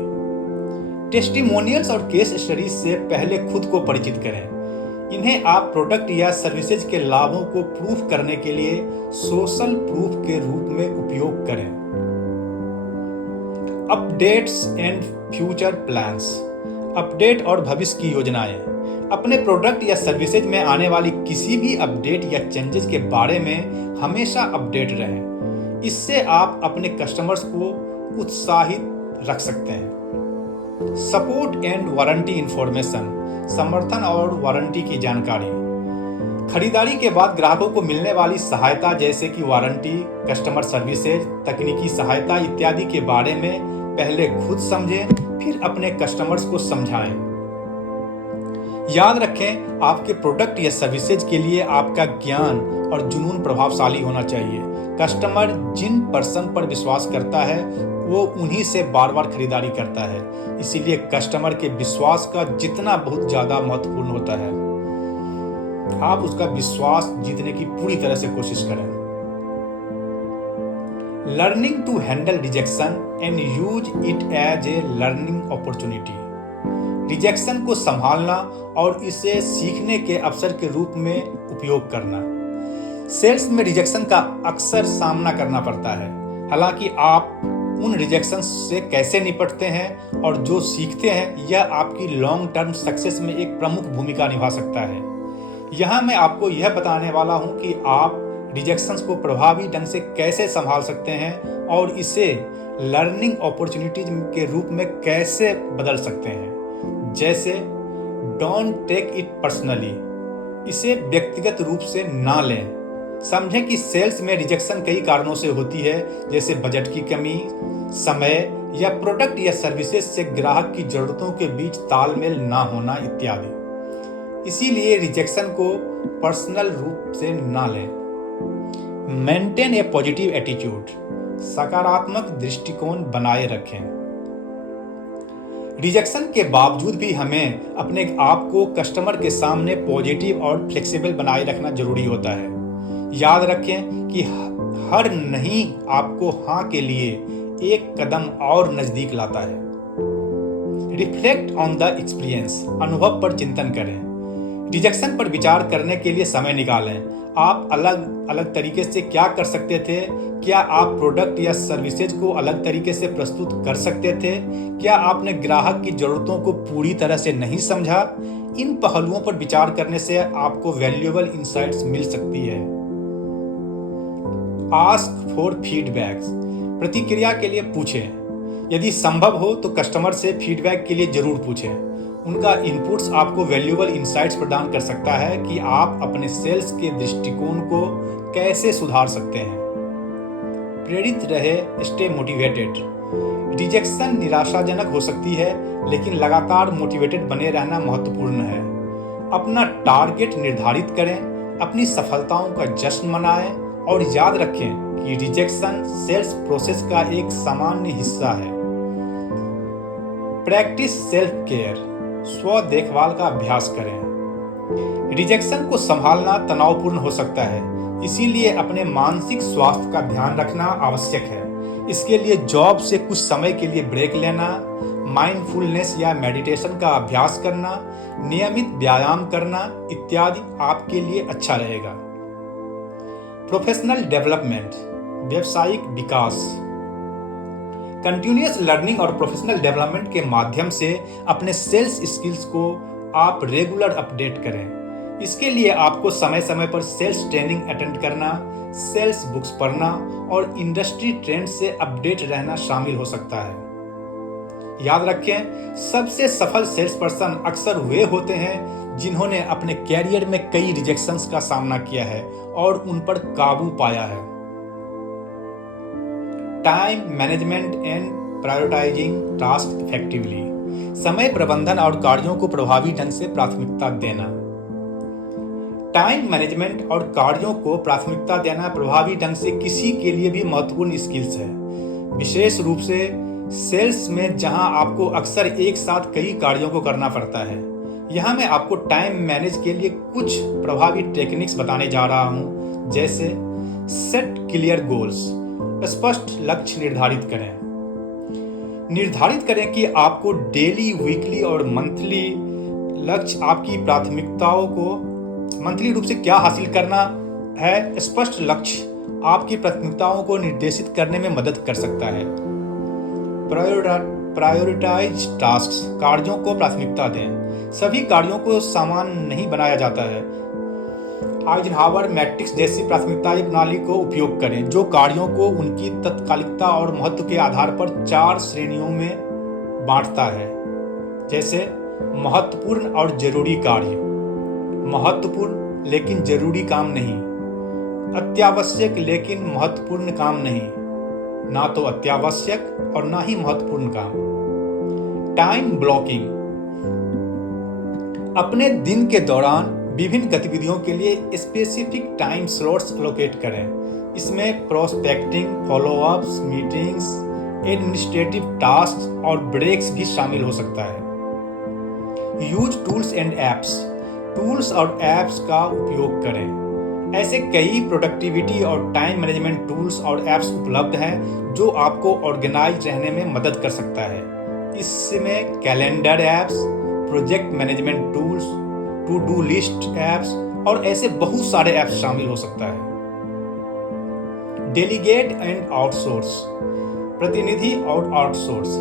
टेस्टिमोनियल्स और केस स्टडीज से पहले खुद को परिचित करें। इन्हें आप प्रोडक्ट या सर्विसेज के लाभों को प्रूफ करने के लिए सोशल प्रूफ के रूप में उपयोग करें। Updates and future plans, update और भविष्य की योजनाएं। अपने प्रोडक्ट या सर्विसेज में आने वाली किसी भी अपडेट या चेंजेस के बारे में हमेशा अपडेट रहें। इससे आप अपने कस्टमर्स को उत्साहित रख सकते हैं। सपोर्ट एंड वारंटी इंफॉर्मेशन, समर्थन और वारंटी की जानकारी। खरीदारी के बाद ग्राहकों को मिलने वाली सहायता जैसे कि वारंटी, कस्टमर सर्विसेज, तकनीकी सहायता इत्यादि के बारे में पहले खुद समझें, फिर अपने कस्टमर्स को समझाएं। याद रखें, आपके प्रोडक्ट या सर्विसेज के लिए आपका ज्ञान और जुनून प्रभावशाली होना चाहिए। कस्टमर जिन पर्सन पर विश्वास करता है वो उन्हीं से बार बार खरीदारी करता है। इसीलिए कस्टमर के विश्वास का जितना बहुत ज्यादा महत्वपूर्ण होता है, आप उसका विश्वास जीतने की पूरी तरह से कोशिश करें। Learning to handle rejection and use it as a learning opportunity. Rejection को संभालना और इसे सीखने के अवसर के रूप में उपयोग करना। सेल्स में रिजेक्शन का अक्सर सामना करना पड़ता है। हालांकि आप उन रिजेक्शन से कैसे निपटते हैं और जो सीखते हैं, यह आपकी लॉन्ग टर्म सक्सेस में एक प्रमुख भूमिका निभा सकता है। यहाँ मैं आपको यह बताने वाला हूँ कि आप रिजेक्शंस को प्रभावी ढंग से कैसे संभाल सकते हैं और इसे लर्निंग अपॉर्चुनिटीज के रूप में कैसे बदल सकते हैं। जैसे डोंट टेक इट पर्सनली, इसे व्यक्तिगत रूप से ना लें। समझें कि सेल्स में रिजेक्शन कई कारणों से होती है, जैसे बजट की कमी, समय या प्रोडक्ट या सर्विसेज से ग्राहक की जरूरतों के बीच तालमेल ना होना इत्यादि। इसीलिए रिजेक्शन को पर्सनल रूप से ना लें। मेंटेन ए पॉजिटिव एटीट्यूड, सकारात्मक दृष्टिकोण बनाए रखें। रिजेक्शन के बावजूद भी हमें अपने आप को कस्टमर के सामने पॉजिटिव और फ्लेक्सिबल बनाए रखना जरूरी होता है। याद रखें कि हर नहीं आपको हाँ के लिए एक कदम और नजदीक लाता है। रिफ्लेक्ट ऑन द एक्सपीरियंस, अनुभव पर चिंतन करें। रिजेक्शन पर विचार करने के लिए समय निकालें। आप अलग अलग तरीके से क्या कर सकते थे? क्या आप प्रोडक्ट या सर्विसेज को अलग तरीके से प्रस्तुत कर सकते थे? क्या आपने ग्राहक की जरूरतों को पूरी तरह से नहीं समझा? इन पहलुओं पर विचार करने से आपको वैल्यूएबल इंसाइट्स मिल सकती है। आस्क फॉर फीडबैक्स, प्रतिक्रिया के लिए पूछें। यदि संभव हो तो कस्टमर से फीडबैक के लिए जरूर पूछें। उनका इनपुट्स आपको वैल्यूएबल इंसाइट्स प्रदान कर सकता है कि आप अपने सेल्स के दृष्टिकोण को कैसे सुधार सकते हैं। प्रेरित रहे, स्टे मोटिवेटेड। रिजेक्शन निराशाजनक हो सकती है, लेकिन लगातार मोटिवेटेड बने रहना महत्वपूर्ण है। अपना टारगेट निर्धारित करें, अपनी सफलताओं का जश्न मनाएं और याद रखें कि रिजेक्शन सेल्स प्रोसेस का एक सामान्य हिस्सा है। प्रैक्टिस सेल्फ केयर, स्व देखभाल का अभ्यास करें। रिजेक्शन को संभालना तनावपूर्ण हो सकता है, इसीलिए अपने मानसिक स्वास्थ्य का ध्यान रखना आवश्यक है। इसके लिए जॉब से कुछ समय के लिए ब्रेक लेना, माइंडफुलनेस या मेडिटेशन का अभ्यास करना, नियमित व्यायाम करना इत्यादि आपके लिए अच्छा रहेगा। प्रोफेशनल डेवलपमेंट, व्यावसायिक विकास। कंटिन्यूअस लर्निंग और प्रोफेशनल डेवलपमेंट के माध्यम से अपने सेल्स स्किल्स को आप रेगुलर अपडेट करें। इसके लिए आपको समय समय पर सेल्स ट्रेनिंग अटेंड करना, सेल्स बुक्स पढ़ना और इंडस्ट्री ट्रेंड से अपडेट रहना शामिल हो सकता है। याद रखें, सबसे सफल सेल्स पर्सन अक्सर वे होते हैं जिन्होंने अपने कैरियर में कई रिजेक्शंस का सामना किया है और उन पर काबू पाया है। Time management and prioritising task effectively. समय प्रबंधन और कार्यों को प्रभावी ढंग से प्राथमिकता देना। टाइम मैनेजमेंट और कार्यों को प्राथमिकता देना प्रभावी ढंग से किसी के लिए भी महत्वपूर्ण स्किल्स है, विशेष रूप से सेल्स में जहां आपको अक्सर एक साथ कई कार्यों को करना पड़ता है। यहां मैं आपको टाइम मैनेज के लिए कुछ प्रभावी टेक्निक्स बताने जा रहा हूं, जैसे सेट क्लियर गोल्स। स्पष्ट लक्ष्य निर्धारित करें कि आपको डेली, वीकली और मंथली लक्ष्य आपकी प्राथमिकताओं को मंथली रूप से क्या हासिल करना है। स्पष्ट लक्ष्य आपकी प्राथमिकताओं को निर्देशित करने में मदद कर सकता है। प्रायोरिटाइज टास्क्स, कार्यों को प्राथमिकता दें। सभी कार्यों को समान नहीं बनाया जाता है। आइजनहावर मैट्रिक्स जैसी प्राथमिकता प्रणाली को उपयोग करें, जो कार्यों को उनकी तत्कालिकता और महत्व के आधार पर 4 श्रेणियों में बांटता है, जैसे महत्वपूर्ण और जरूरी कार्य, महत्वपूर्ण लेकिन जरूरी काम नहीं, अत्यावश्यक लेकिन महत्वपूर्ण काम नहीं, ना तो अत्यावश्यक और ना ही महत्वपूर्ण काम। टाइम ब्लॉकिंग, अपने दिन के दौरान विभिन्न गतिविधियों के लिए स्पेसिफिक टाइम स्लॉट्स एलोकेट करें। इसमें prospecting, follow-ups, meetings, administrative task और ब्रेक्स भी शामिल हो सकता है। Use tools and apps, tools और एप्स का उपयोग करें। ऐसे कई प्रोडक्टिविटी और टाइम मैनेजमेंट टूल्स और एप्स उपलब्ध हैं जो आपको ऑर्गेनाइज रहने में मदद कर सकता है। इसमें calendar apps, project management tools, to do list apps और ऐसे बहुत सारे एप्स शामिल हो सकता है। डेलीगेट एंड आउटसोर्स, प्रतिनिधि और आउटसोर्स।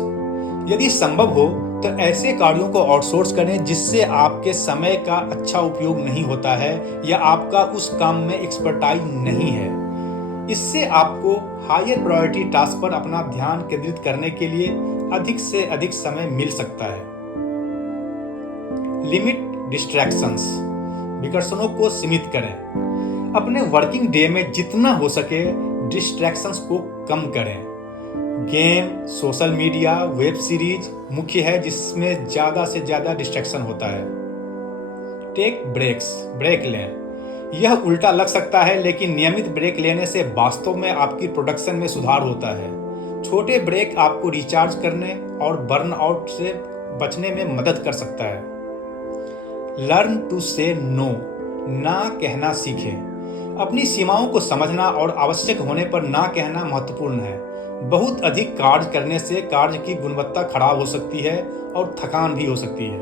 यदि संभव हो तो ऐसे कार्यों को आउटसोर्स करें जिससे आपके समय का अच्छा उपयोग नहीं होता है या आपका उस काम में एक्सपर्टाइज नहीं है। इससे आपको हायर प्रायोरिटी टास्क पर अपना ध्यान केंद्रित करने के लिए अधिक से अधिक समय मिल सकता है। लिमिट डिस्ट्रैक्शंस, विकर्षणों को सीमित करें। अपने वर्किंग डे में जितना हो सके डिस्ट्रैक्शंस को कम करें। Game, social media, web series मुख्य है जिसमें ज्यादा से ज्यादा डिस्ट्रैक्शन होता है। टेक ब्रेक्स, ब्रेक लें। यह उल्टा लग सकता है, लेकिन नियमित ब्रेक लेने से वास्तव में आपकी प्रोडक्शन में सुधार होता है। छोटे ब्रेक आपको रिचार्ज करने और बर्नआउट से बचने में मदद कर सकता है। लर्न टू से नो, ना कहना सीखें। अपनी सीमाओं को समझना और आवश्यक होने पर ना कहना महत्वपूर्ण है। बहुत अधिक कार्य करने से कार्य की गुणवत्ता खराब हो सकती है और थकान भी हो सकती है।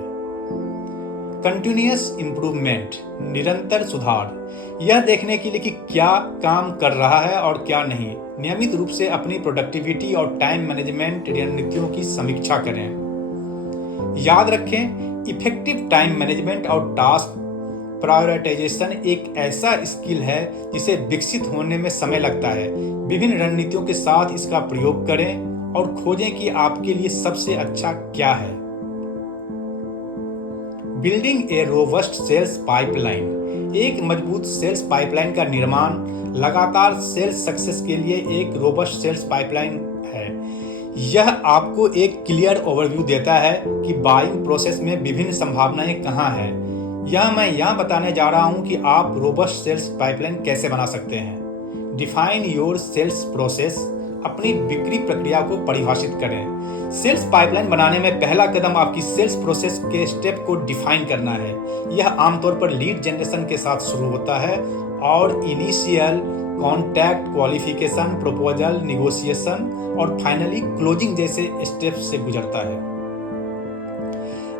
कंटिन्यूअस इंप्रूवमेंट, निरंतर सुधार। यह देखने के लिए कि क्या काम कर रहा है और क्या नहीं। नियमित रूप से अपनी प्रोडक्टिविटी और टाइम मैनेजमेंट रणनीतियों की समीक्षा करें। याद रखें, इफेक्टिव टाइम मैनेजमेंट और टास्क प्रायोरिटाइजेशन एक ऐसा स्किल है जिसे विकसित होने में समय लगता है। विभिन्न रणनीतियों के साथ इसका प्रयोग करें और खोजें कि आपके लिए सबसे अच्छा क्या है। बिल्डिंग ए रोबस्ट सेल्स पाइपलाइन, एक मजबूत सेल्स पाइपलाइन का निर्माण लगातार सेल्स सक्सेस के लिए एक रोबस्ट सेल्स पाइपलाइन है। यह आपको एक क्लियर ओवरव्यू देता है कि बाइंग प्रोसेस में विभिन्न संभावनाएं कहां हैं। यह मैं यहाँ बताने जा रहा हूं कि आप रोबस्ट सेल्स पाइपलाइन कैसे बना सकते हैं। डिफाइन योर सेल्स प्रोसेस, अपनी बिक्री प्रक्रिया को परिभाषित करें। सेल्स पाइपलाइन बनाने में पहला कदम आपकी सेल्स प्रोसेस के स्टेप को डिफाइन करना है। यह आमतौर पर लीड जनरेशन के साथ शुरू होता है और initial contact, qualification, proposal, negotiation और फाइनली क्लोजिंग जैसे स्टेप से गुजरता है।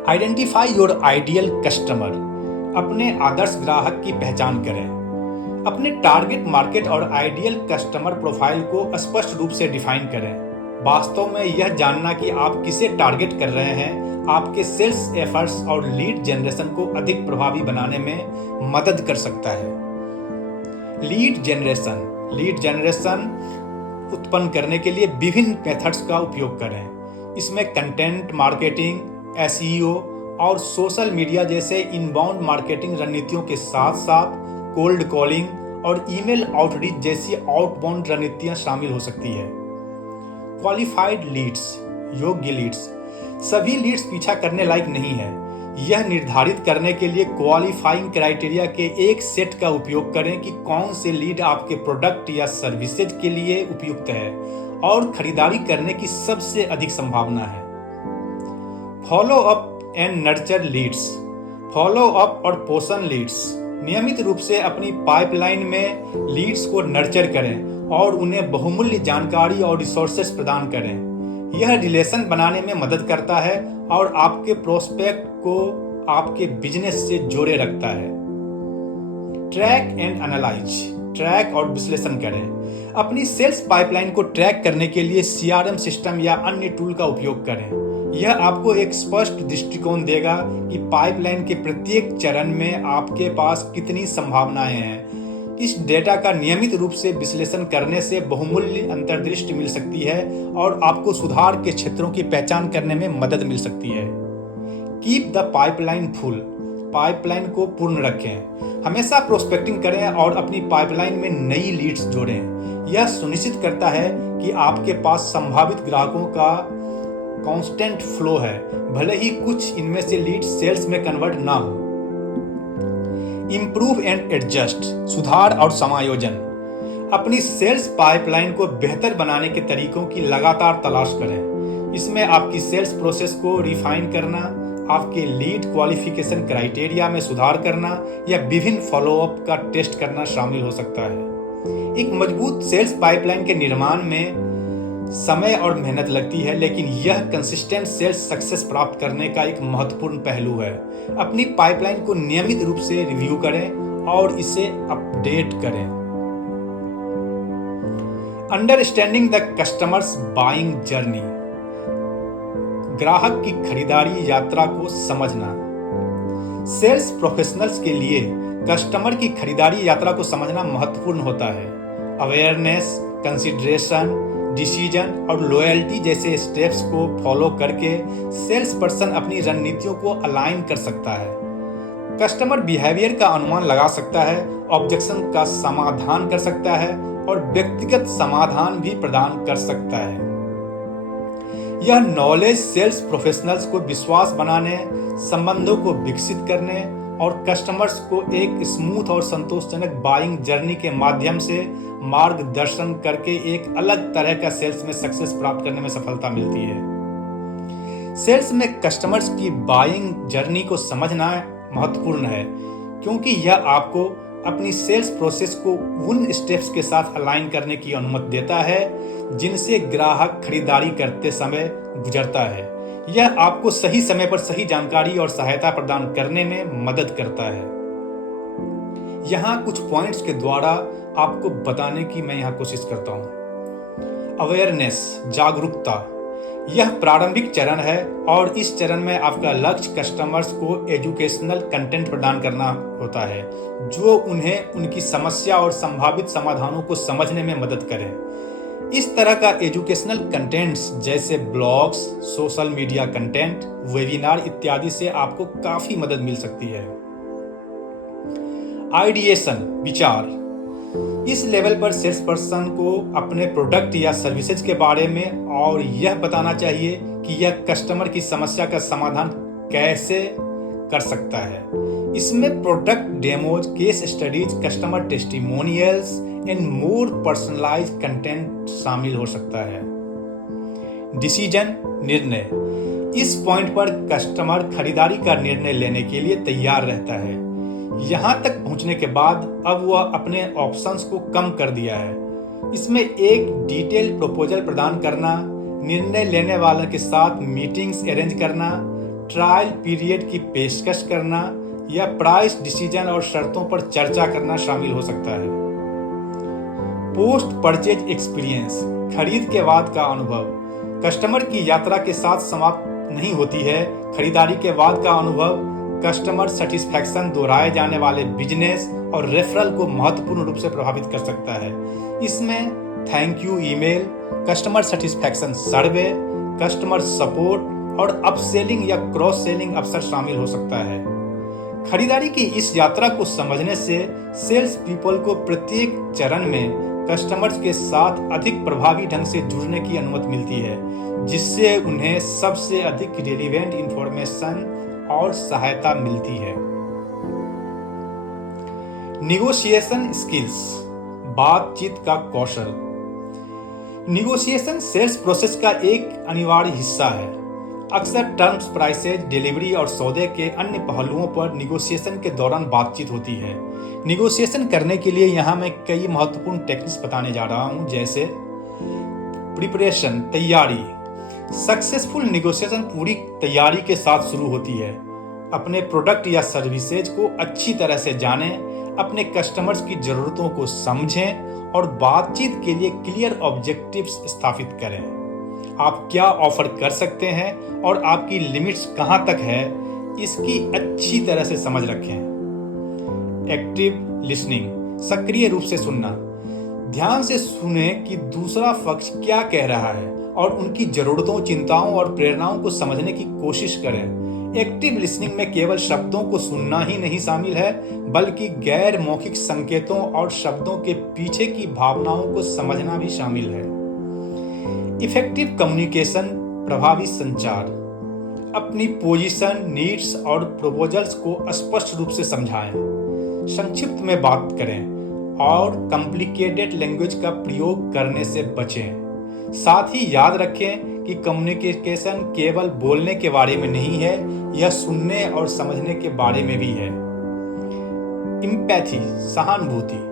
आइडेंटिफाई योर आइडियल कस्टमर, अपने आदर्श ग्राहक की पहचान करें। अपने टारगेट मार्केट और आइडियल कस्टमर प्रोफाइल को स्पष्ट रूप से डिफाइन करें। वास्तव में यह जानना कि आप किसे टारगेट कर रहे हैं आपके सेल्स एफर्ट्स और लीड जनरेशन को अधिक प्रभावी बनाने में मदद कर सकता है। लीड जनरेशन उत्पन्न करने के लिए विभिन्न मेथड्स का उपयोग करें। इसमें कंटेंट मार्केटिंग, एसईओ और सोशल मीडिया जैसे इनबाउंड मार्केटिंग रणनीतियों के साथ साथ कोल्ड कॉलिंग और ईमेल आउटरीच जैसी आउटबाउंड रणनीतियां शामिल हो सकती है। क्वालिफाइड लीड्स, योग्य लीड्स। सभी लीड्स पीछा करने लायक नहीं है। यह निर्धारित करने के लिए क्वालिफाइंग क्राइटेरिया के एक सेट का उपयोग करें कि कौन से लीड आपके प्रोडक्ट या सर्विसेज के लिए उपयुक्त है और खरीदारी करने की सबसे अधिक संभावना है। Follow up and nurture leads. Follow up और पोषण लीड्स। नियमित रूप से अपनी पाइपलाइन में लीड्स को नर्चर करें और उन्हें बहुमूल्य जानकारी और रिसोर्सेस प्रदान करें। यह रिलेशन बनाने में मदद करता है और आपके प्रोस्पेक्ट को आपके बिजनेस से जोड़े रखता है। Track and analyse. ट्रैक और विश्लेषण करें। अपनी सेल्स पाइपलाइन को ट्रैक करने के लिए सीआरएम सिस्टम या अन्य टूल का उपयोग करें। यह आपको एक स्पष्ट दृष्टिकोण देगा कि पाइपलाइन के प्रत्येक चरण में आपके पास कितनी संभावनाएं हैं। इस डेटा का नियमित रूप से विश्लेषण करने से बहुमूल्य अंतर्दृष्टि मिल सकती है और आपको सुधार के क्षेत्रों की पहचान करने में मदद मिल सकती है। Keep the pipeline full. Pipeline को पूर्ण रखें। हमेशा प्रोस्पेक्टिंग करें और अपनी पाइपलाइन में नई लीड्स जोड़ें। यह सुनिश्चित करता है कि आपके पास संभावित ग्राहकों का कांस्टेंट फ्लो है, भले ही कुछ इनमें से लीड सेल्स में कन्वर्ट ना हो। Improve and adjust. सुधार और समायोजन। अपनी सेल्स पाइपलाइन को बेहतर बनाने के तरीकों की लगातार तलाश करें। इसमें आपकी सेल्स प्रोसेस को रिफाइन करना, आपके लीड क्वालिफिकेशन क्राइटेरिया में सुधार करना या विभिन्न फॉलोअप का टेस्ट करना शामिल हो सकता है। एक मजबूत सेल्स पाइपलाइन के निर्माण में समय और मेहनत लगती है, लेकिन यह कंसिस्टेंट सेल्स सक्सेस प्राप्त करने का एक महत्वपूर्ण पहलू है। अपनी पाइपलाइन को नियमित रूप से रिव्यू करें और इसे अपडेट करें। Understanding the customers buying journey. ग्राहक की खरीदारी यात्रा को समझना। सेल्स प्रोफेशनल्स के लिए कस्टमर की खरीदारी यात्रा को समझना महत्वपूर्ण होता है। अवेयरनेस, कंसिडरेशन, डिसीजन और लॉयल्टी जैसे स्टेप्स को फॉलो करके सेल्स पर्सन अपनी रणनीतियों को अलाइन कर सकता है, कस्टमर बिहेवियर का अनुमान लगा सकता है, ऑब्जेक्शन का समाधान कर सकता है और व्यक्तिगत समाधान भी प्रदान कर सकता है। यह नॉलेज सेल्स प्रोफेशनल्स को विश्वास बनाने, संबंधों को विकसित करने और कस्टमर्स को एक स्मूथ और संतोषजनक बाइंग जर्नी के माध्यम से मार्गदर्शन करके एक अलग तरह का सेल्स में सक्सेस प्राप्त करने में सफलता मिलती है। सेल्स में कस्टमर्स की बाइंग जर्नी को समझना महत्वपूर्ण है, क्योंकि यह आपको अपनी सेल्स प्रोसेस को उन स्टेप्स के साथ अलाइन करने की अनुमति देता है जिनसे ग्राहक खरीदारी करते समय गुजरता है। यह आपको सही समय पर सही जानकारी और सहायता प्रदान करने में मदद करता है। यहाँ कुछ पॉइंट्स के द्वारा आपको बताने की मैं यहाँ कोशिश करता हूँ। अवेयरनेस, जागरूकता। यह प्रारंभिक चरण है और इस चरण में आपका लक्ष्य कस्टमर्स को एजुकेशनल कंटेंट प्रदान करना होता है जो उन्हें उनकी समस्या और संभावित समाधानों को समझने में मदद करे। इस तरह का एजुकेशनल कंटेंट्स जैसे blogs, social media content, webinar इत्यादि से आपको काफी मदद मिल सकती है। आइडिएशन, विचार। इस लेवल पर सेल्स पर्सन को अपने प्रोडक्ट या सर्विसेज के बारे में और यह बताना चाहिए कि यह कस्टमर की समस्या का समाधान कैसे कर सकता है। इसमें product demos, case studies, customer testimonials and more personalised content शामिल हो सकता है। डिसीजन, निर्णय। इस पॉइंट पर कस्टमर खरीदारी का निर्णय लेने के लिए तैयार रहता है। यहां तक पहुंचने के बाद अब वह अपने ऑप्शंस को कम कर दिया है। इसमें एक डिटेल प्रपोजल प्रदान करना, निर्णय लेने वाले के साथ मीटिंग्स अरेंज करना, ट्रायल पीरियड की पेशकश करना या प्राइस डिसीजन और शर्तों पर चर्चा करना शामिल हो सकता है। पोस्ट परचेज एक्सपीरियंस, खरीद के बाद का अनुभव। कस्टमर की यात्रा के साथ समाप्त नहीं होती है। खरीदारी के बाद का अनुभव कस्टमर सेटिस्फैक्शन, दोहराए जाने वाले बिजनेस और रेफरल को महत्वपूर्ण रूप से प्रभावित कर सकता है। इसमें thank you email, customer satisfaction survey, customer support और अपसेलिंग या क्रॉस सेलिंग अवसर शामिल हो सकता है। खरीदारी की इस यात्रा को समझने से सेल्स पीपल को प्रत्येक चरण में कस्टमर्स के साथ अधिक प्रभावी ढंग से जुड़ने की अनुमति मिलती है, जिससे उन्हें सबसे अधिक रिलेवेंट इंफॉर्मेशन और सहायता मिलती है। निगोशिएशन स्किल्स, बातचीत का कौशल। निगोशिएशन सेल्स प्रोसेस का एक अनिवार्य हिस्सा है। अक्सर टर्म्स, प्राइसेज, डिलीवरी और सौदे के अन्य पहलुओं पर निगोशिएशन के दौरान बातचीत होती है। निगोशिएशन करने के लिए यहाँ मैं कई महत्वपूर्ण टेक्निक्स बताने जा रहा हूँ, जैसे प्रिपरेशन, तैयारी। सक्सेसफुल निगोशिएशन पूरी तैयारी के साथ शुरू होती है। अपने प्रोडक्ट या सर्विसेज को अच्छी तरह से जानें, अपने कस्टमर्स की ज़रूरतों को समझें और बातचीत के लिए क्लियर ऑब्जेक्टिव्स स्थापित करें। आप क्या ऑफर कर सकते हैं और आपकी लिमिट्स कहां तक है, इसकी अच्छी तरह से समझ रखें। एक्टिव लिसनिंग, सक्रिय रूप से सुनना। ध्यान से सुने कि दूसरा पक्ष क्या कह रहा है और उनकी जरूरतों, चिंताओं और प्रेरणाओं को समझने की कोशिश करें। एक्टिव लिसनिंग में केवल शब्दों को सुनना ही नहीं शामिल है, बल्कि गैर मौखिक संकेतों और शब्दों के पीछे की भावनाओं को समझना भी शामिल है। इफेक्टिव कम्युनिकेशन, प्रभावी संचार। अपनी पोजीशन, नीड्स और प्रपोजल्स को स्पष्ट रूप से समझाएं, संक्षिप्त में बात करें और कॉम्प्लिकेटेड लैंग्वेज का प्रयोग करने से बचें। साथ ही याद रखें कि कम्युनिकेशन केवल बोलने के बारे में नहीं है, यह सुनने और समझने के बारे में भी है। एम्पैथी, सहानुभूति।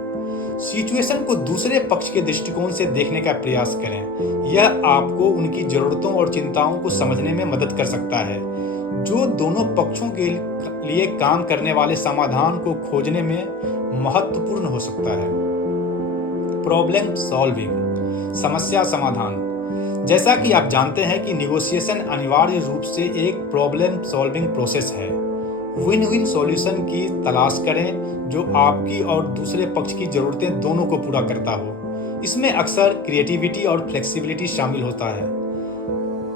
सिचुएशन को दूसरे पक्ष के दृष्टिकोण से देखने का प्रयास करें। यह आपको उनकी जरूरतों और चिंताओं को समझने में मदद कर सकता है, जो दोनों पक्षों के लिए काम करने वाले समाधान को खोजने में महत्वपूर्ण हो सकता है। प्रॉब्लम सॉल्विंग, समस्या समाधान। जैसा कि आप जानते हैं कि निगोशिएशन अनिवार्य रूप से एक प्रॉब्लम सॉल्विंग प्रोसेस है। विन विन सॉल्यूशन की तलाश करें जो आपकी और दूसरे पक्ष की जरूरतें दोनों को पूरा करता हो। इसमें अक्सर क्रिएटिविटी और फ्लेक्सिबिलिटी शामिल होता है।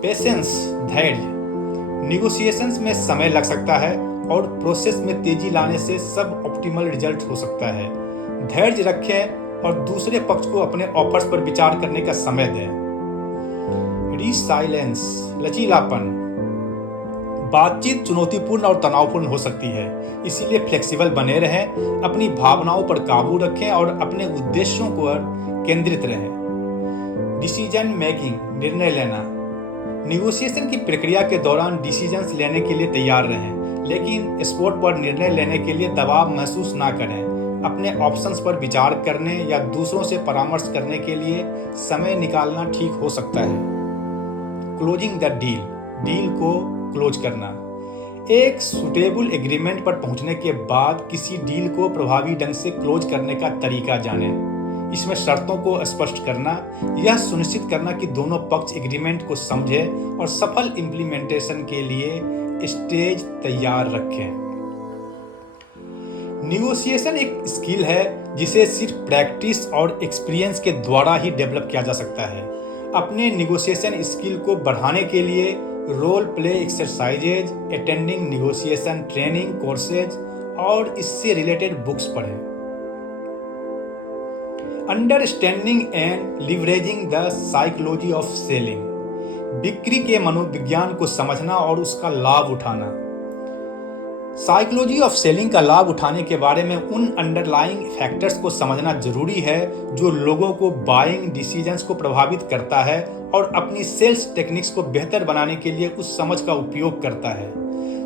पेशेंस, धैर्य। निगोशिएशंस में समय लग सकता है और प्रोसेस में तेजी लाने से सब ऑप्टिमल रिजल्ट हो सकता है। धैर्य रखें और दूसरे पक्ष को अपने ऑफर्स पर विचार करने का समय दें। रिसाइलेंस, लचीलापन। बातचीत चुनौतीपूर्ण और तनावपूर्ण हो सकती है, इसीलिए फ्लेक्सिबल बने रहें, अपनी भावनाओं पर काबू रखें और अपने उद्देश्यों पर केंद्रित रहें। डिसीजन मेकिंग, निर्णय लेना। निगोशिएशन की प्रक्रिया के दौरान डिसीजंस लेने के लिए तैयार रहें, लेकिन स्पॉट पर निर्णय लेने के लिए दबाव महसूस ना करें। अपने ऑप्शंस पर विचार करने या दूसरों से परामर्श करने के लिए समय निकालना ठीक हो सकता है। क्लोजिंग द डील, डील को क्लोज करना। एक सुटेबल एग्रीमेंट पर पहुंचने के बाद किसी डील को प्रभावी ढंग से क्लोज करने का तरीका जानें। इसमें शर्तों को स्पष्ट करना, यह सुनिश्चित करना कि दोनों पक्ष एग्रीमेंट को समझें और सफल इंप्लीमेंटेशन के लिए स्टेज तैयार रखें। निगोशिएशन एक स्किल है जिसे सिर्फ प्रैक्टिस और एक्सपीरियंस के द्वारा ही डेवलप किया जा सकता है। अपने निगोशिएशन स्किल को बढ़ाने के लिए role play exercises, attending negotiation training courses और इससे रिलेटेड बुक्स पढ़ें। Understanding and leveraging the psychology of selling, बिक्री के मनोविज्ञान को समझना और उसका लाभ उठाना। साइकोलॉजी ऑफ सेलिंग का लाभ उठाने के बारे में उन अंडरलाइंग फैक्टर्स को समझना जरूरी है जो लोगों को बाइंग डिसीजंस को प्रभावित करता है और अपनी सेल्स टेक्निक्स को बेहतर बनाने के लिए उस समझ का उपयोग करता है।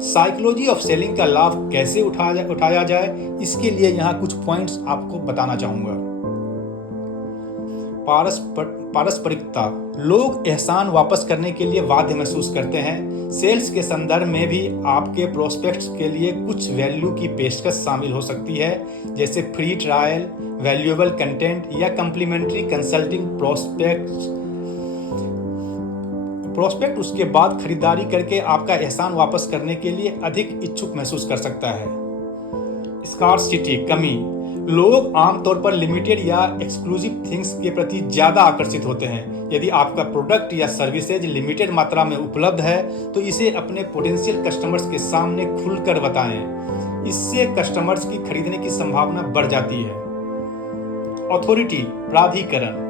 साइकोलॉजी ऑफ सेलिंग का लाभ कैसे उठाया जाए, इसके लिए यहाँ कुछ पॉइंट्स आपको बताना चाहूँगा। पारस्परिकता, लोग एहसान वापस करने के लिए बाध्य महसूस करते हैं। सेल्स के संदर्भ में भी आपके प्रोस्पेक्ट्स के लिए कुछ वैल्यू की पेशकश शामिल हो सकती है, जैसे फ्री ट्रायल, वैल्यूएबल कंटेंट या कम्प्लीमेंट्री कंसल्टिंग। प्रोस्पेक्ट उसके बाद खरीदारी करके आपका एहसान वापस करने के लिए अधिक इच्छुक महसूस कर सकता है। स्कार्सिटी, कमी, लोग आमतौर पर लिमिटेड या एक्सक्लूसिव थिंग्स के प्रति ज्यादा आकर्षित होते हैं। यदि आपका प्रोडक्ट या सर्विसेज लिमिटेड मात्रा में उपलब्ध है तो इसे अपने पोटेंशियल कस्टमर्स के सामने खुलकर बताएं। इससे कस्टमर्स की खरीदने की संभावना बढ़ जाती है। अथॉरिटी, प्राधिकरण।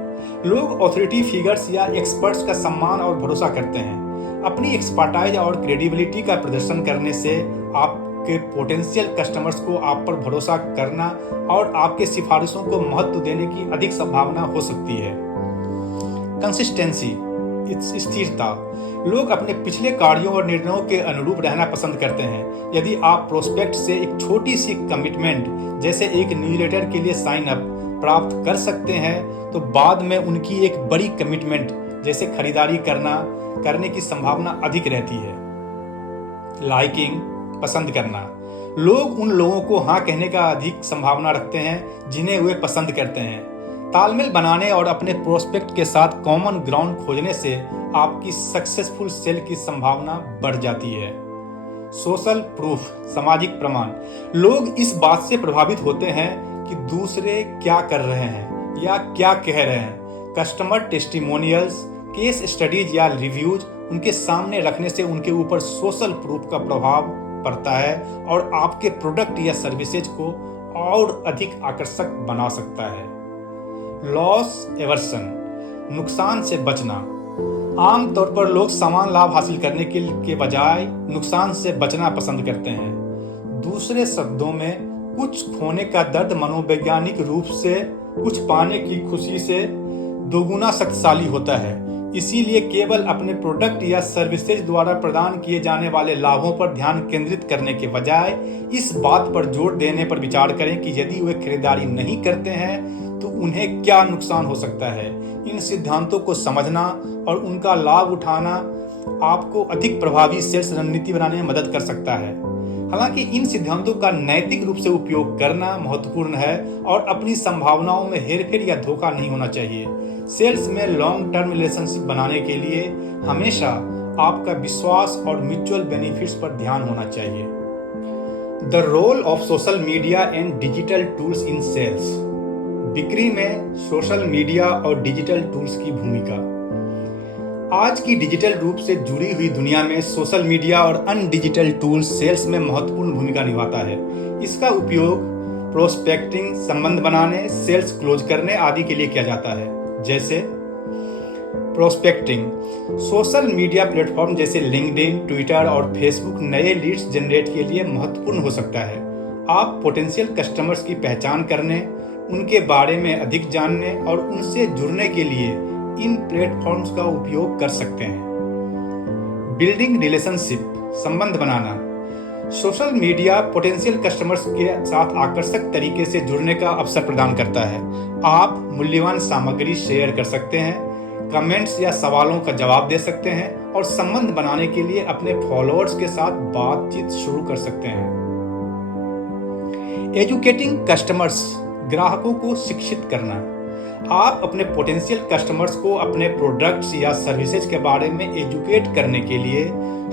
लोग अथॉरिटी फिगर्स या एक्सपर्ट्स का सम्मान और भरोसा करते हैं। अपनी एक्सपर्टाइज और क्रेडिबिलिटी का प्रदर्शन करने से आपके पोटेंशियल कस्टमर्स को आप पर भरोसा करना और आपके सिफारिशों को महत्व देने की अधिक संभावना हो सकती है। कंसिस्टेंसी, स्थिरता। लोग अपने पिछले कार्यों और निर्णयों के अनुरूप रहना पसंद करते हैं। यदि आप प्रोस्पेक्ट से एक छोटी सी कमिटमेंट जैसे एक न्यूज़लेटर के लिए साइन अप प्राप्त कर सकते हैं तो बाद में उनकी एक बड़ी कमिटमेंट जैसे खरीदारी करने की संभावना अधिक रहती है। लाइकिंग, पसंद करना। लोग उन लोगों को हाँ कहने का अधिक संभावना रखते हैं जिन्हें वे पसंद करते हैं। तालमेल बनाने और अपने प्रोस्पेक्ट के साथ कॉमन ग्राउंड खोजने से आपकी सक्सेसफुल सेल की संभावना बढ़ जाती है। सोशल प्रूफ, सामाजिक प्रमाण। लोग इस बात से प्रभावित होते हैं कि दूसरे क्या कर रहे हैं या क्या कह रहे हैं। कस्टमर टेस्टिमोनियल्स, केस स्टडीज या रिव्यूज उनके सामने रखने से उनके ऊपर सोशल प्रूफ का प्रभाव पड़ता है और आपके प्रोडक्ट या सर्विसेज को और अधिक आकर्षक बना सकता है। लॉस एवर्सन, नुकसान से बचना। आमतौर पर लोग समान लाभ हासिल करने के बजाय नुकसान से बचना पसंद करते हैं। दूसरे शब्दों में, कुछ खोने का दर्द मनोवैज्ञानिक रूप से कुछ पाने की खुशी से दोगुना शक्तिशाली होता है। इसीलिए केवल अपने प्रोडक्ट या सर्विसेज द्वारा प्रदान किए जाने वाले लाभों पर ध्यान केंद्रित करने के बजाय इस बात पर जोर देने पर विचार करें कि यदि वे खरीदारी नहीं करते हैं तो उन्हें क्या नुकसान हो सकता है। इन सिद्धांतों को समझना और उनका लाभ उठाना आपको अधिक प्रभावी सेल्स रणनीति बनाने में मदद कर सकता है। हालांकि इन सिद्धांतों का नैतिक रूप से उपयोग करना महत्वपूर्ण है और अपनी संभावनाओं में हेरफेर या धोखा नहीं होना चाहिए। सेल्स में लॉन्ग टर्म रिलेशनशिप बनाने के लिए हमेशा आपका विश्वास और म्यूचुअल बेनिफिट्स पर ध्यान होना चाहिए। The role of social media and digital tools in sales. बिक्री में सोशल मीडिया और डिजिटल टूल्स की भूमिका। आज की डिजिटल रूप से जुड़ी हुई दुनिया में सोशल मीडिया और अन्य डिजिटल टूल्स सेल्स में महत्वपूर्ण भूमिका निभाता है। इसका उपयोग प्रोस्पेक्टिंग, संबंध बनाने, सेल्स क्लोज करने आदि के लिए किया जाता है। जैसे प्रोस्पेक्टिंग, सोशल मीडिया प्लेटफॉर्म जैसे लिंक्डइन, ट्विटर और फेसबुक नए लीड्स जनरेट के लिए महत्वपूर्ण हो सकता है। आप पोटेंशियल कस्टमर्स की पहचान करने, उनके बारे में अधिक जानने और उनसे जुड़ने के लिए इन प्लेटफॉर्म्स का उपयोग कर सकते हैं। बिल्डिंग रिलेशनशिप, संबंध बनाना। सोशल मीडिया पोटेंशियल कस्टमर्स के साथ आकर्षक तरीके से जुड़ने का अवसर प्रदान करता है। आप मूल्यवान सामग्री शेयर कर सकते हैं, कमेंट्स या सवालों का जवाब दे सकते हैं और संबंध बनाने के लिए अपने फॉलोअर्स के साथ बातचीत शुरू कर सकते हैं। एजुकेटिंग कस्टमर्स, ग्राहकों को शिक्षित करना। आप अपने पोटेंशियल कस्टमर्स को अपने प्रोडक्ट्स या सर्विसेज के बारे में एजुकेट करने के लिए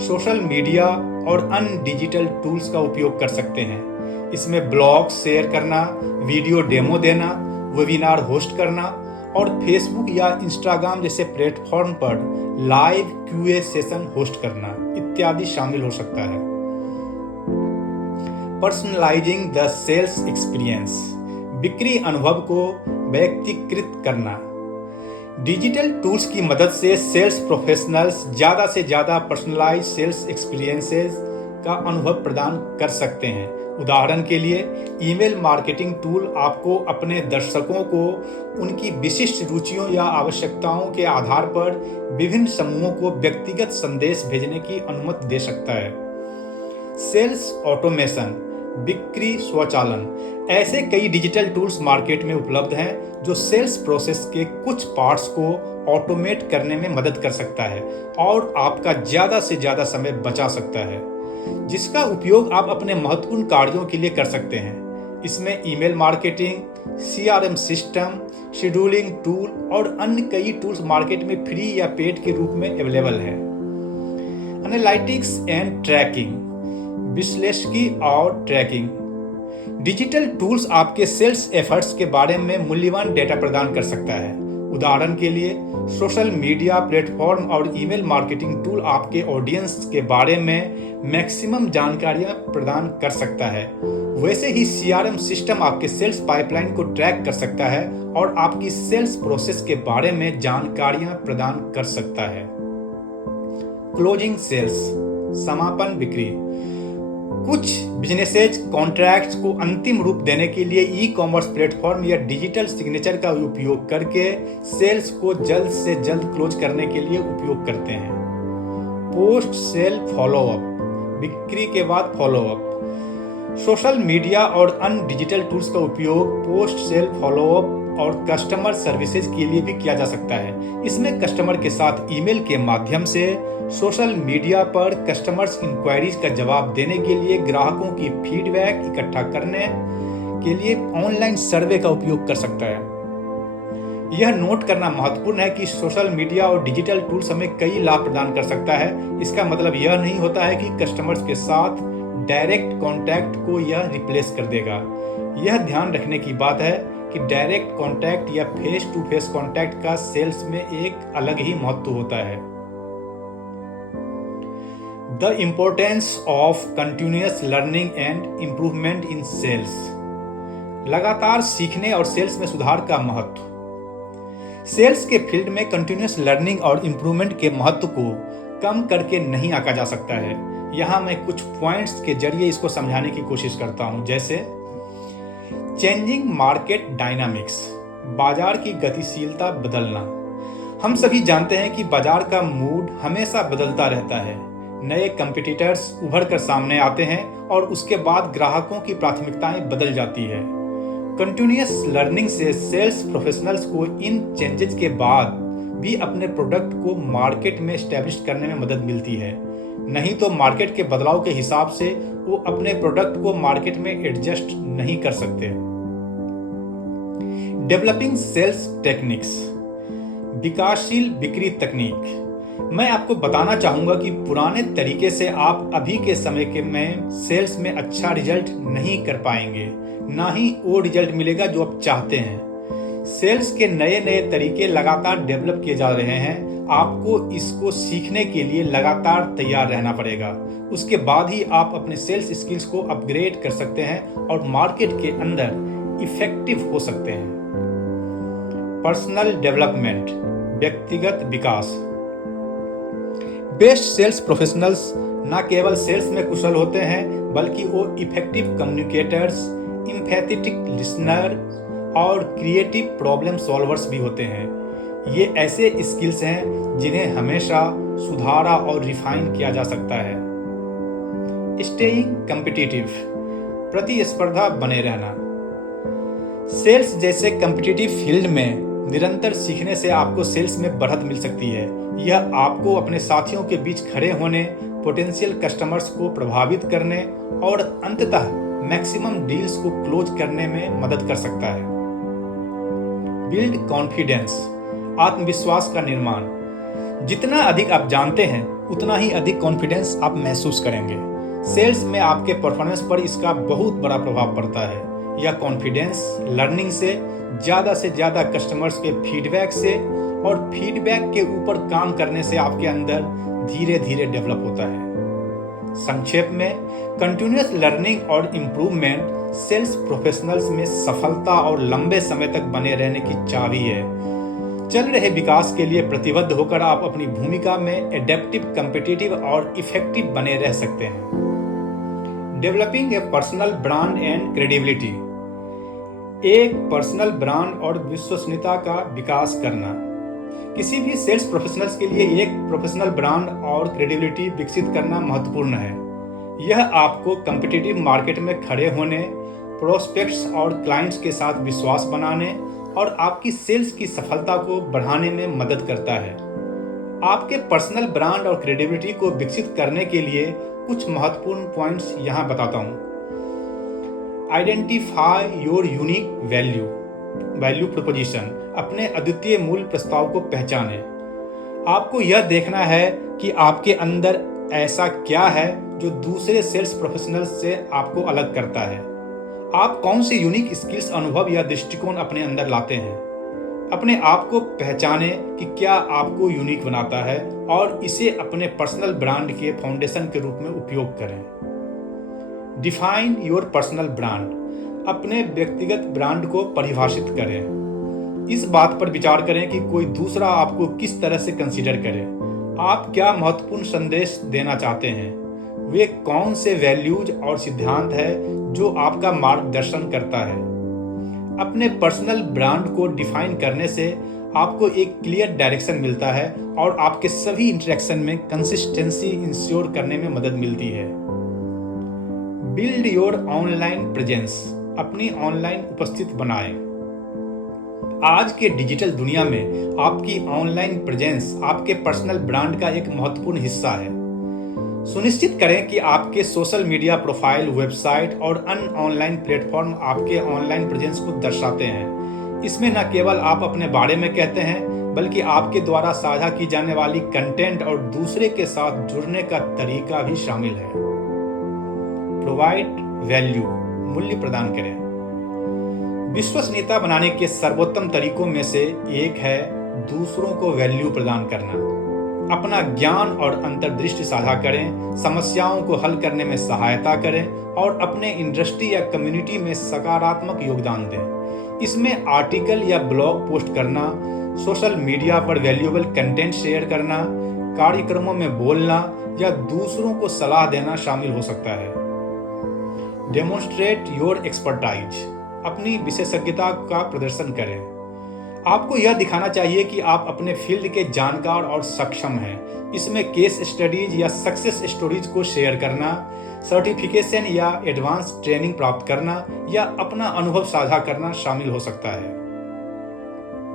सोशल मीडिया और अन्य डिजिटल टूल्स का उपयोग कर सकते हैं। इसमें ब्लॉग शेयर करना, वीडियो डेमो देना, वेबिनार होस्ट करना और फेसबुक या इंस्टाग्राम जैसे प्लेटफॉर्म पर लाइव क्यूए सेशन होस्ट करना इत्यादि शामिल हो सकता है। पर्सनलाइजिंग द सेल्स एक्सपीरियंस, बिक्री अनुभव को व्यक्तिकृत करना। डिजिटल टूल्स की मदद से सेल्स प्रोफेशनल्स ज़्यादा से ज़्यादा पर्सनलाइज सेल्स एक्सपीरियंसेस का अनुभव प्रदान कर सकते हैं। उदाहरण के लिए, ईमेल मार्केटिंग टूल आपको अपने दर्शकों को उनकी विशिष्ट रुचियों या आवश्यकताओं के आधार पर विभिन्न समूहों को व्यक्तिगत संदेश भेजने की अनुमति दे सकता है। सेल्स ऑटोमेशन, बिक्री स्वचालन। ऐसे कई डिजिटल टूल्स मार्केट में उपलब्ध हैं जो सेल्स प्रोसेस के कुछ पार्ट्स को ऑटोमेट करने में मदद कर सकता है और आपका ज़्यादा से ज़्यादा समय बचा सकता है, जिसका उपयोग आप अपने महत्वपूर्ण कार्यों के लिए कर सकते हैं। इसमें email marketing, CRM system, scheduling tool और अन्य कई टूल्स मार्केट में फ्री या पेड के रूप में अवेलेबल है। एनालिटिक्स एंड ट्रैकिंग, विश्लेषकी और ट्रैकिंग। डिजिटल टूल्स आपके सेल्स एफर्ट्स के बारे में मूल्यवान डेटा प्रदान कर सकता है। उदाहरण के लिए सोशल मीडिया प्लेटफॉर्म और ईमेल मार्केटिंग टूल आपके ऑडियंस के बारे में मैक्सिमम जानकारियां प्रदान कर सकता है। वैसे ही सीआरएम सिस्टम आपके सेल्स पाइपलाइन को ट्रैक कर सकता है और आपकी सेल्स प्रोसेस के बारे में जानकारियां प्रदान कर सकता है। क्लोजिंग सेल्स, समापन बिक्री। कुछ बिजनेसेज कॉन्ट्रैक्ट्स को अंतिम रूप देने के लिए ई कॉमर्स प्लेटफॉर्म या डिजिटल सिग्नेचर का उपयोग करके सेल्स को जल्द से जल्द क्लोज करने के लिए उपयोग करते हैं। पोस्ट सेल फॉलोअप, बिक्री के बाद फॉलोअप। सोशल मीडिया और अन्य डिजिटल टूल्स का उपयोग पोस्ट सेल फॉलोअप और कस्टमर सर्विसेज के लिए भी किया जा सकता है। इसमें कस्टमर के साथ ईमेल के माध्यम से सोशल मीडिया पर कस्टमर्स इंक्वायरीज का जवाब देने के लिए, ग्राहकों की फीडबैक इकट्ठा करने के लिए ऑनलाइन सर्वे का उपयोग कर सकता है। यह नोट करना महत्वपूर्ण है कि सोशल मीडिया और डिजिटल टूल्स हमें कई लाभ प्रदान कर सकता है। इसका मतलब यह नहीं होता है कि कस्टमर्स के साथ डायरेक्ट कॉन्टैक्ट को यह रिप्लेस कर देगा। यह ध्यान रखने की बात है कि डायरेक्ट कॉन्टैक्ट या फेस टू फेस कॉन्टैक्ट का सेल्स में एक अलग ही महत्व होता है। The importance of continuous learning and improvement in sales. लगातार सीखने और सेल्स में सुधार का महत्व। सेल्स के फील्ड में कंटिन्यूअस लर्निंग और इम्प्रूवमेंट के महत्व को कम करके नहीं आंका जा सकता है। यहाँ मैं कुछ पॉइंट्स के जरिए इसको समझाने की कोशिश करता हूँ, जैसे चेंजिंग मार्केट डायनामिक्स, बाजार की गतिशीलता बदलना। हम सभी जानते हैं कि बाजार का मूड हमेशा बदलता रहता है। नए कंपटीटर्स उभर कर सामने आते हैं और उसके बाद ग्राहकों की प्राथमिकताएं बदल जाती है। कंटिन्यूअस लर्निंग से सेल्स प्रोफेशनल्स को इन चेंजेस के बाद भी अपने प्रोडक्ट को मार्केट में एस्टेब्लिश करने में मदद मिलती है। नहीं तो मार्केट के बदलाव के हिसाब से वो अपने प्रोडक्ट को मार्केट में एडजस्ट नहीं कर सकते। डेवलपिंग सेल्स टेक्निक्स, विकासशील बिक्री तकनीक। मैं आपको बताना चाहूंगा कि पुराने तरीके से आप अभी के समय के में सेल्स में अच्छा रिजल्ट नहीं कर पाएंगे, ना ही वो रिजल्ट मिलेगा जो आप चाहते हैं। सेल्स के नए नए तरीके लगातार डेवलप किए जा रहे हैं। आपको इसको सीखने के लिए लगातार तैयार रहना पड़ेगा। उसके बाद ही आप अपने सेल्स स्किल्स को अपग्रेड कर सकते हैं और मार्केट के अंदर इफेक्टिव हो सकते हैं। पर्सनल डेवलपमेंट, व्यक्तिगत विकास। बेस्ट सेल्स प्रोफेशनल्स न केवल सेल्स में कुशल होते हैं, बल्कि वो इफेक्टिव कम्युनिकेटर्स, एम्पैथेटिक लिसनर और क्रिएटिव प्रॉब्लम सॉल्वर्स भी होते हैं। ये ऐसे स्किल्स हैं जिन्हें हमेशा सुधारा और रिफाइन किया जा सकता है। स्टेइंग कम्पिटिटिव, प्रतिस्पर्धा बने रहना। सेल्स जैसे कम्पिटिटिव फील्ड में निरंतर सीखने से आपको सेल्स में बढ़त मिल सकती है। यह आपको अपने साथियों के बीच खड़े होने, पोटेंशियल कस्टमर्स को प्रभावित करने और अंततः मैक्सिमम डील्स को क्लोज करने में मदद कर सकता है। बिल्ड कॉन्फिडेंस, आत्मविश्वास का निर्माण। जितना अधिक आप जानते हैं, उतना ही अधिक कॉन्फिडेंस आप महसूस करेंगे। सेल्स में आपके परफॉर्मेंस पर इसका बहुत बड़ा प्रभाव पड़ता है। यह कॉन्फिडेंस लर्निंग से ज्यादा कस्टमर्स के फीडबैक से और फीडबैक के ऊपर काम करने से आपके अंदर धीरे धीरे डेवलप होता है। संक्षेप में, कंटिन्यूअस लर्निंग और इम्प्रूवमेंट सेल्स प्रोफेशनल्स में सफलता और लंबे समय तक बने रहने की चाबी है। चल रहे विकास के लिए प्रतिबद्ध होकर आप अपनी भूमिका में एडेप्टिव, कम्पिटिटिव और इफेक्टिव बने रह सकते हैं। Developing a personal brand and credibility, एक पर्सनल ब्रांड और विश्वसनीयता का विकास करना। किसी भी सेल्स प्रोफेशनल्स के लिए एक प्रोफेशनल ब्रांड और क्रेडिबिलिटी विकसित करना महत्वपूर्ण है। यह आपको कम्पिटिटिव मार्केट में खड़े होने, प्रोस्पेक्ट्स और क्लाइंट्स के साथ विश्वास बनाने और आपकी सेल्स की सफलता को बढ़ाने में मदद करता है। आपके पर्सनल ब्रांड और क्रेडिबिलिटी को विकसित करने के लिए कुछ महत्वपूर्ण पॉइंट्स यहाँ बताता हूँ। Identify your unique value proposition, अपने अद्वितीय मूल्य प्रस्ताव को पहचानें। आपको यह देखना है कि आपके अंदर ऐसा क्या है जो दूसरे सेल्स प्रोफेशनल्स से आपको अलग करता है। आप कौन सी यूनिक स्किल्स, अनुभव या दृष्टिकोण अपने अंदर लाते हैं? अपने आप को पहचाने कि क्या आपको यूनिक बनाता है और इसे अपने पर्सनल ब्रांड के फाउंडेशन के रूप में उपयोग करें। Define your personal brand. अपने व्यक्तिगत ब्रांड को परिभाषित करें। इस बात पर विचार करें कि कोई दूसरा आपको किस तरह से कंसीडर करे। आप क्या महत्वपूर्ण संदेश देना चाहते हैं? वे कौन से वैल्यूज और सिद्धांत है जो आपका मार्गदर्शन करता है? अपने पर्सनल ब्रांड को डिफाइन करने से आपको एक क्लियर डायरेक्शन मिलता है और आपके सभी इंटरेक्शन में कंसिस्टेंसी इंश्योर करने में मदद मिलती है। Build your online presence. अपनी ऑनलाइन उपस्थिति बनाएं। आज के डिजिटल दुनिया में आपकी ऑनलाइन प्रेजेंस आपके पर्सनल ब्रांड का एक महत्वपूर्ण हिस्सा है। सुनिश्चित करें कि आपके सोशल मीडिया प्रोफाइल, वेबसाइट और अन्य ऑनलाइन प्लेटफॉर्म आपके ऑनलाइन प्रेजेंस को दर्शाते हैं। इसमें न केवल आप अपने बारे में कहते हैं, बल्कि आपके द्वारा साझा की जाने वाली कंटेंट और दूसरे के साथ जुड़ने का तरीका भी शामिल है। Provide value. मूल्य प्रदान करें। विश्वसनीयता बनाने के सर्वोत्तम तरीकों में से एक है दूसरों को वैल्यू प्रदान करना। अपना ज्ञान और अंतर्दृष्टि साझा करें, समस्याओं को हल करने में सहायता करें और अपने इंडस्ट्री या कम्युनिटी में सकारात्मक योगदान दें। इसमें आर्टिकल या ब्लॉग पोस्ट करना, सोशल मीडिया पर वैल्यूएबल कंटेंट शेयर करना, कार्यक्रमों में बोलना या दूसरों को सलाह देना शामिल हो सकता है। Demonstrate your expertise. अपनी विशेषज्ञता का प्रदर्शन करें। आपको यह दिखाना चाहिए कि आप अपने फील्ड के जानकार और सक्षम हैं। इसमें केस स्टडीज या सक्सेस स्टोरीज को शेयर करना, सर्टिफिकेशन या एडवांस ट्रेनिंग प्राप्त करना या अपना अनुभव साझा करना शामिल हो सकता है।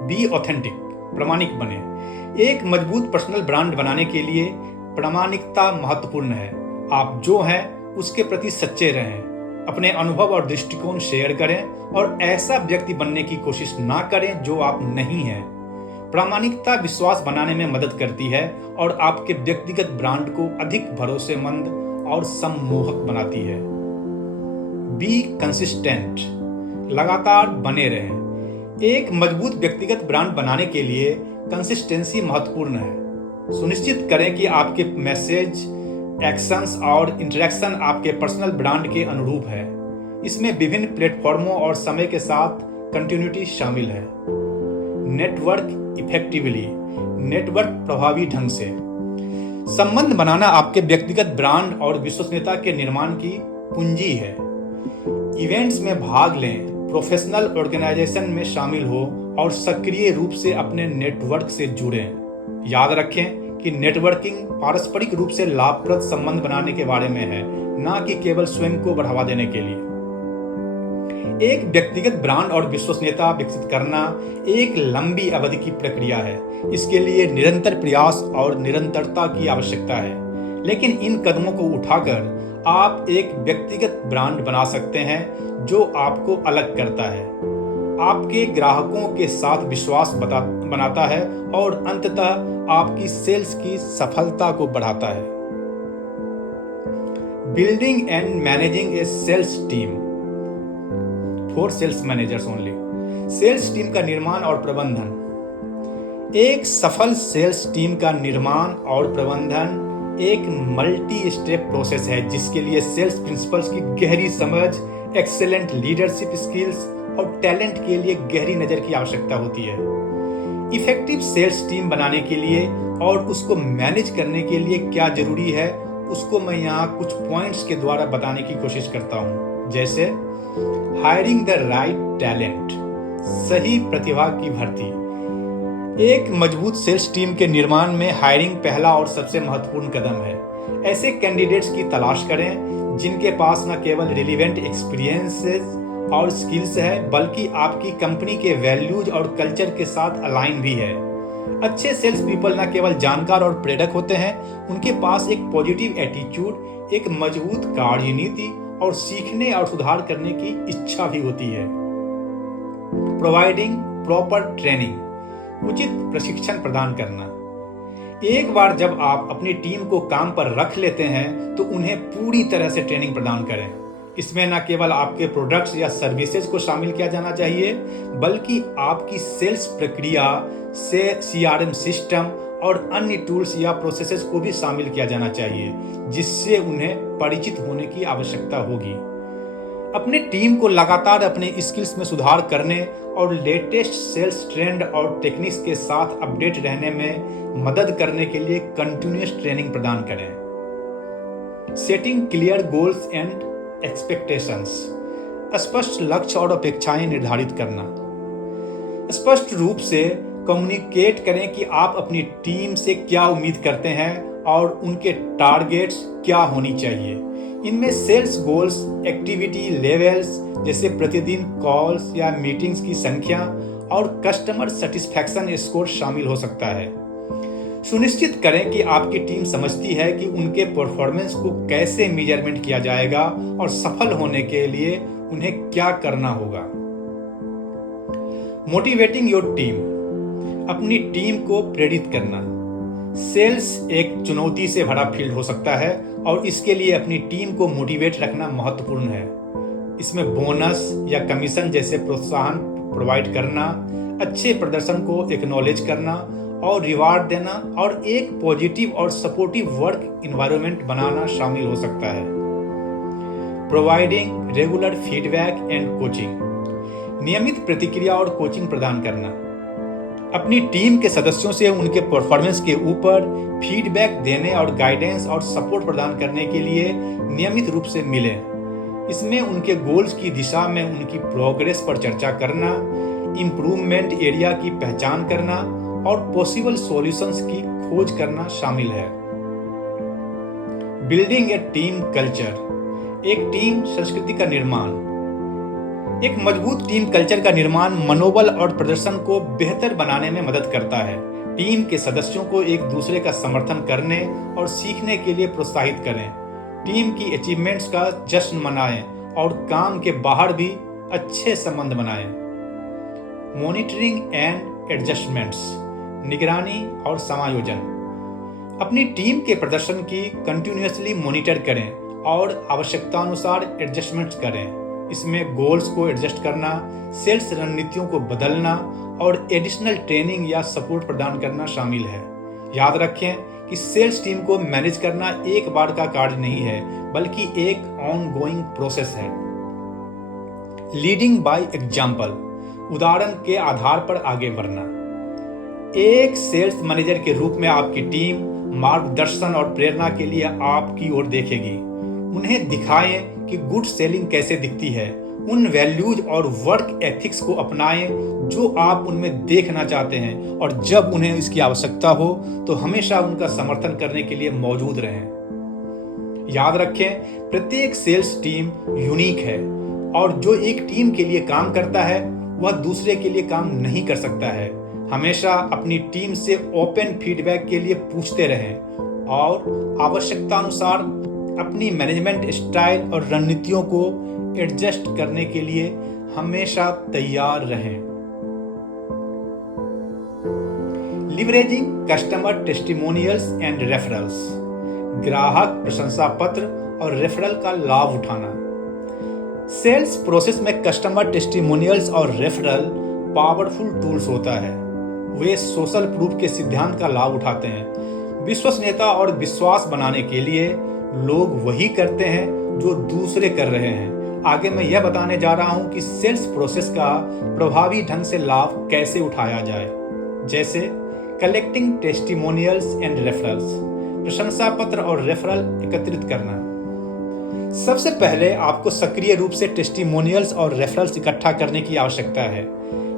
Be authentic. प्रामाणिक बने। एक मजबूत पर्सनल ब्रांड बनाने के लिए प्रामाणिकता महत्वपूर्ण है। आप जो हैं उसके प्रति सच्चे रहें। अपने अनुभव और दृष्टिकोण शेयर करें और ऐसा व्यक्ति बनने की कोशिश ना करें जो आप नहीं हैं। प्रामाणिकता विश्वास बनाने में मदद करती है और आपके व्यक्तिगत ब्रांड को अधिक भरोसेमंद और सम्मोहक बनाती है। Be consistent. लगातार बने रहें। एक मजबूत व्यक्तिगत ब्रांड बनाने के लिए कंसिस्टेंसी महत्वपूर्ण है। सुनिश्चित करें कि आपके मैसेज, एक्शंस और इंटरेक्शन आपके पर्सनल ब्रांड के अनुरूप है। इसमें विभिन्न प्लेटफॉर्मों और समय के साथ कंटिन्यूटी शामिल है। Network effectively. नेटवर्क प्रभावी ढंग से। संबंध बनाना आपके व्यक्तिगत ब्रांड और विश्वसनीयता के निर्माण की कुंजी है। इवेंट्स में भाग लें, प्रोफेशनल ऑर्गेनाइजेशन में शामिल हो और सक्रिय रूप से अपने नेटवर्क से जुड़ें। याद रखें कि नेटवर्किंग पारस्परिक रूप से लाभप्रद संबंध बनाने के बारे में है, न कि केवल स्वयं को बढ़ावा देने के लिए। एक व्यक्तिगत ब्रांड और विश्वसनीयता विकसित करना एक लंबी अवधि की प्रक्रिया है। इसके लिए निरंतर प्रयास और निरंतरता की आवश्यकता है। लेकिन इन कदमों को उठाकर आप एक व्यक्तिगत ब्रांड बना सकते हैं जो आपको अलग करता है, आपके ग्राहकों के साथ विश्वास बनाता है और अंततः आपकी सेल्स की सफलता को बढ़ाता है। Building and managing a sales team for sales managers only. Sales team का निर्माण और प्रबंधन। एक सफल सेल्स टीम का निर्माण और प्रबंधन एक मल्टी स्टेप प्रोसेस है जिसके लिए सेल्स प्रिंसिपल्स की गहरी समझ, एक्सेलेंट लीडरशिप स्किल्स और टैलेंट के लिए गहरी नजर की आवश्यकता होती है। इफेक्टिव सेल्स टीम बनाने के लिए और उसको मैनेज करने के लिए क्या जरूरी है उसको मैं यहाँ कुछ पॉइंट्स के द्वारा बताने की कोशिश करता हूँ। जैसे हायरिंग द राइट टैलेंट, सही प्रतिभा की भर्ती। एक मजबूत सेल्स टीम के निर्माण में हायरिंग पहला और सबसे महत्वपूर्ण कदम है। ऐसे कैंडिडेट्स की तलाश करें जिनके पास न केवल रिलेवेंट एक्सपीरियंसेस और स्किल्स है बल्कि आपकी कंपनी के वैल्यूज और कल्चर के साथ अलाइन भी है। अच्छे सेल्स पीपल न केवल जानकार और प्रेरक होते हैं, उनके पास एक पॉजिटिव एटीट्यूड, एक मजबूत कार्यनीति और सीखने और सुधार करने की इच्छा भी होती है। प्रोवाइडिंग प्रॉपर ट्रेनिंग, उचित प्रशिक्षण प्रदान करना। एक बार जब आप अपनी टीम को काम पर रख लेते हैं तो उन्हें पूरी तरह से ट्रेनिंग प्रदान करें। इसमें न केवल आपके प्रोडक्ट्स या सर्विसेज को शामिल किया जाना चाहिए, बल्कि आपकी सेल्स प्रक्रिया से CRM सिस्टम और अन्य टूल्स या प्रोसेसेस को भी शामिल किया जाना चाहिए, जिससे उन्हें परिचित होने की आवश्यकता होगी। अपने टीम को लगातार अपने स्किल्स में सुधार करने और लेटेस्ट सेल्स ट्रेंड और टेक्निक्स के साथ अपडेट रहने में मदद करने के लिए कंटिन्यूअस ट्रेनिंग प्रदान करें। Setting clear goals and expectations, स्पष्ट लक्ष्य और अपेक्षाएं निर्धारित करना। स्पष्ट रूप से कम्युनिकेट करें कि आप अपनी टीम से क्या उम्मीद करते हैं और उनके टारगेट्स क्या होनी चाहिए। इनमें सेल्स गोल्स, एक्टिविटी लेवल्स जैसे प्रतिदिन कॉल्स या मीटिंग्स की संख्या और कस्टमर सेटिस्फैक्शन स्कोर शामिल हो सकता है। सुनिश्चित करें कि आपकी टीम समझती है कि उनके परफॉर्मेंस को कैसे मेजरमेंट किया जाएगा और सफल होने के लिए उन्हें क्या करना होगा। मोटिवेटिंग योर टीम, अपनी टीम को प्रेरित करना। सेल्स एक चुनौती से भरा फील्ड हो सकता है और इसके लिए अपनी टीम को मोटिवेट रखना महत्वपूर्ण है। इसमें बोनस या कमीशन जैसे प्रोत्साहन प्रोवाइड करना, अच्छे प्रदर्शन को एक्नॉलेज करना और रिवार्ड देना और एक पॉजिटिव और सपोर्टिव वर्क एनवायरनमेंट बनाना शामिल हो सकता है। Providing regular feedback and coaching, नियमित प्रतिक्रिया और कोचिंग प्रदान करना। अपनी टीम के सदस्यों से उनके परफॉर्मेंस के ऊपर फीडबैक देने और गाइडेंस और सपोर्ट प्रदान करने के लिए नियमित रूप से मिलें। इसमें उनके गोल्स की दिशा में उनकी प्रोग्रेस पर चर्चा करना, इम्प्रूवमेंट एरिया की पहचान करना और पॉसिबल सॉल्यूशंस की खोज करना शामिल है। बिल्डिंग ए टीम कल्चर, एक टीम संस्कृति का निर्माण। एक मजबूत टीम कल्चर का निर्माण मनोबल और प्रदर्शन को बेहतर बनाने में मदद करता है। टीम के सदस्यों को एक दूसरे का समर्थन करने और सीखने के लिए प्रोत्साहित करें। टीम की अचीवमेंट्स का जश्न मनाएं और काम के बाहर भी अच्छे संबंध बनाएं। मॉनिटरिंग एंड एडजस्टमेंट्स, निगरानी और समायोजन। अपनी टीम के प्रदर्शन की कंटिन्यूअसली मॉनिटर करें और आवश्यकतानुसार एडजस्टमेंट्स करें। इसमें गोल्स को एडजस्ट करना, सेल्स रणनीतियों को बदलना और एडिशनल ट्रेनिंग या सपोर्ट प्रदान करना शामिल है। याद रखें कि सेल्स टीम को मैनेज करना एक बार का कार्य नहीं है, बल्कि एक ऑनगोइंग प्रोसेस है। लीडिंग बाय एग्जाम्पल, उदाहरण के आधार पर आगे बढ़ना। एक सेल्स मैनेजर के रूप में आपकी टीम मार्गदर्शन और प्रेरणा के लिए आपकी ओर देखेगी। उन्हें दिखाएं कि गुड सेलिंग कैसे दिखती है। उन वैल्यूज और वर्क एथिक्स को अपनाएं जो आप उनमें देखना चाहते हैं और जब उन्हें इसकी आवश्यकता हो तो हमेशा उनका समर्थन करने के लिए मौजूद रहें। याद रखें, प्रत्येक सेल्स टीम यूनिक है और जो एक टीम के लिए काम करता है वह दूसरे के लिए काम नहीं कर सकता है। हमेशा अपनी टीम से ओपन फीडबैक के लिए पूछते रहें और आवश्यकतानुसार अपनी मैनेजमेंट स्टाइल और रणनीतियों को एडजस्ट करने के लिए हमेशा तैयार रहें। Leveraging customer testimonials and referrals, ग्राहक प्रशंसा पत्र और रेफरल का लाभ उठाना। सेल्स प्रोसेस में कस्टमर टेस्टिमोनियल्स और रेफरल पावरफुल टूल्स होता है। वे सोशल प्रूफ के सिद्धांत का लाभ उठाते हैं। विश्वसनीयता और विश्वास बनाने के लिए लोग वही करते हैं जो दूसरे कर रहे हैं। आगे मैं यह बताने जा रहा हूं कि सेल्स प्रोसेस का प्रभावी ढंग से लाभ कैसे उठाया जाए, जैसे कलेक्टिंग टेस्टिमोनियल्स एंड रेफरल्स, प्रशंसा पत्र और रेफरल एकत्रित करना। सबसे पहले आपको सक्रिय रूप से टेस्टिमोनियल्स और रेफरल्स इकट्ठा करने की आवश्यकता है।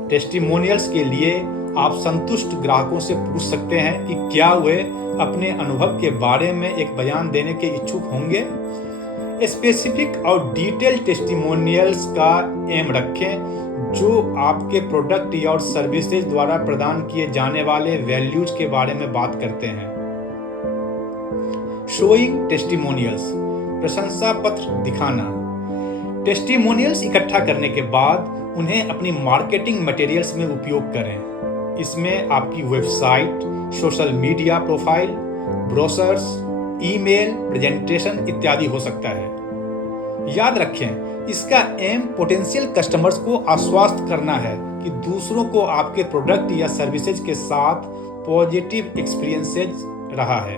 टेस्टिमोनियल्स के लिए आप संतुष्ट ग्राहकों से पूछ सकते हैं कि क्या वे अपने अनुभव के बारे में एक बयान देने के इच्छुक होंगे। स्पेसिफिक और डिटेल टेस्टिमोनियल्स का एम रखें जो आपके प्रोडक्ट या और सर्विसेज द्वारा प्रदान किए जाने वाले वैल्यूज के बारे में बात करते हैं। शोइंग टेस्टिमोनियल्स, प्रशंसा पत्र दिखाना। टेस्टिमोनियल्स इकट्ठा करने के बाद उन्हें अपनी मार्केटिंग मटेरियल्स में उपयोग करें। इसमें आपकी website, social media profile, brochures, email, presentation इत्यादि हो सकता है। याद रखें, इसका एम पोटेंशियल कस्टमर्स को आश्वस्त करना है कि दूसरों को आपके प्रोडक्ट या सर्विसेज के साथ पॉजिटिव एक्सपीरियंसेस रहा है।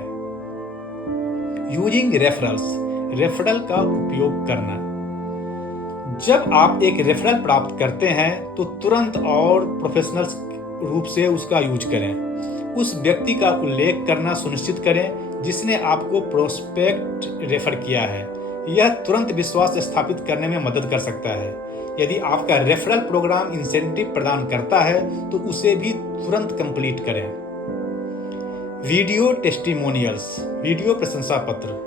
यूजिंग रेफरल का उपयोग करना। जब आप एक रेफरल प्राप्त करते हैं तो तुरंत और प्रोफेशनल रूप से उसका यूज करें। उस व्यक्ति का उल्लेख करना सुनिश्चित करें जिसने आपको प्रोस्पेक्ट रेफर किया है। यह तुरंत विश्वास स्थापित करने में मदद कर सकता है। यदि आपका रेफरल प्रोग्राम इंसेंटिव प्रदान करता है तो उसे भी तुरंत कंप्लीट करें। वीडियो टेस्टिमोनियल्स, वीडियो प्रशंसा पत्र।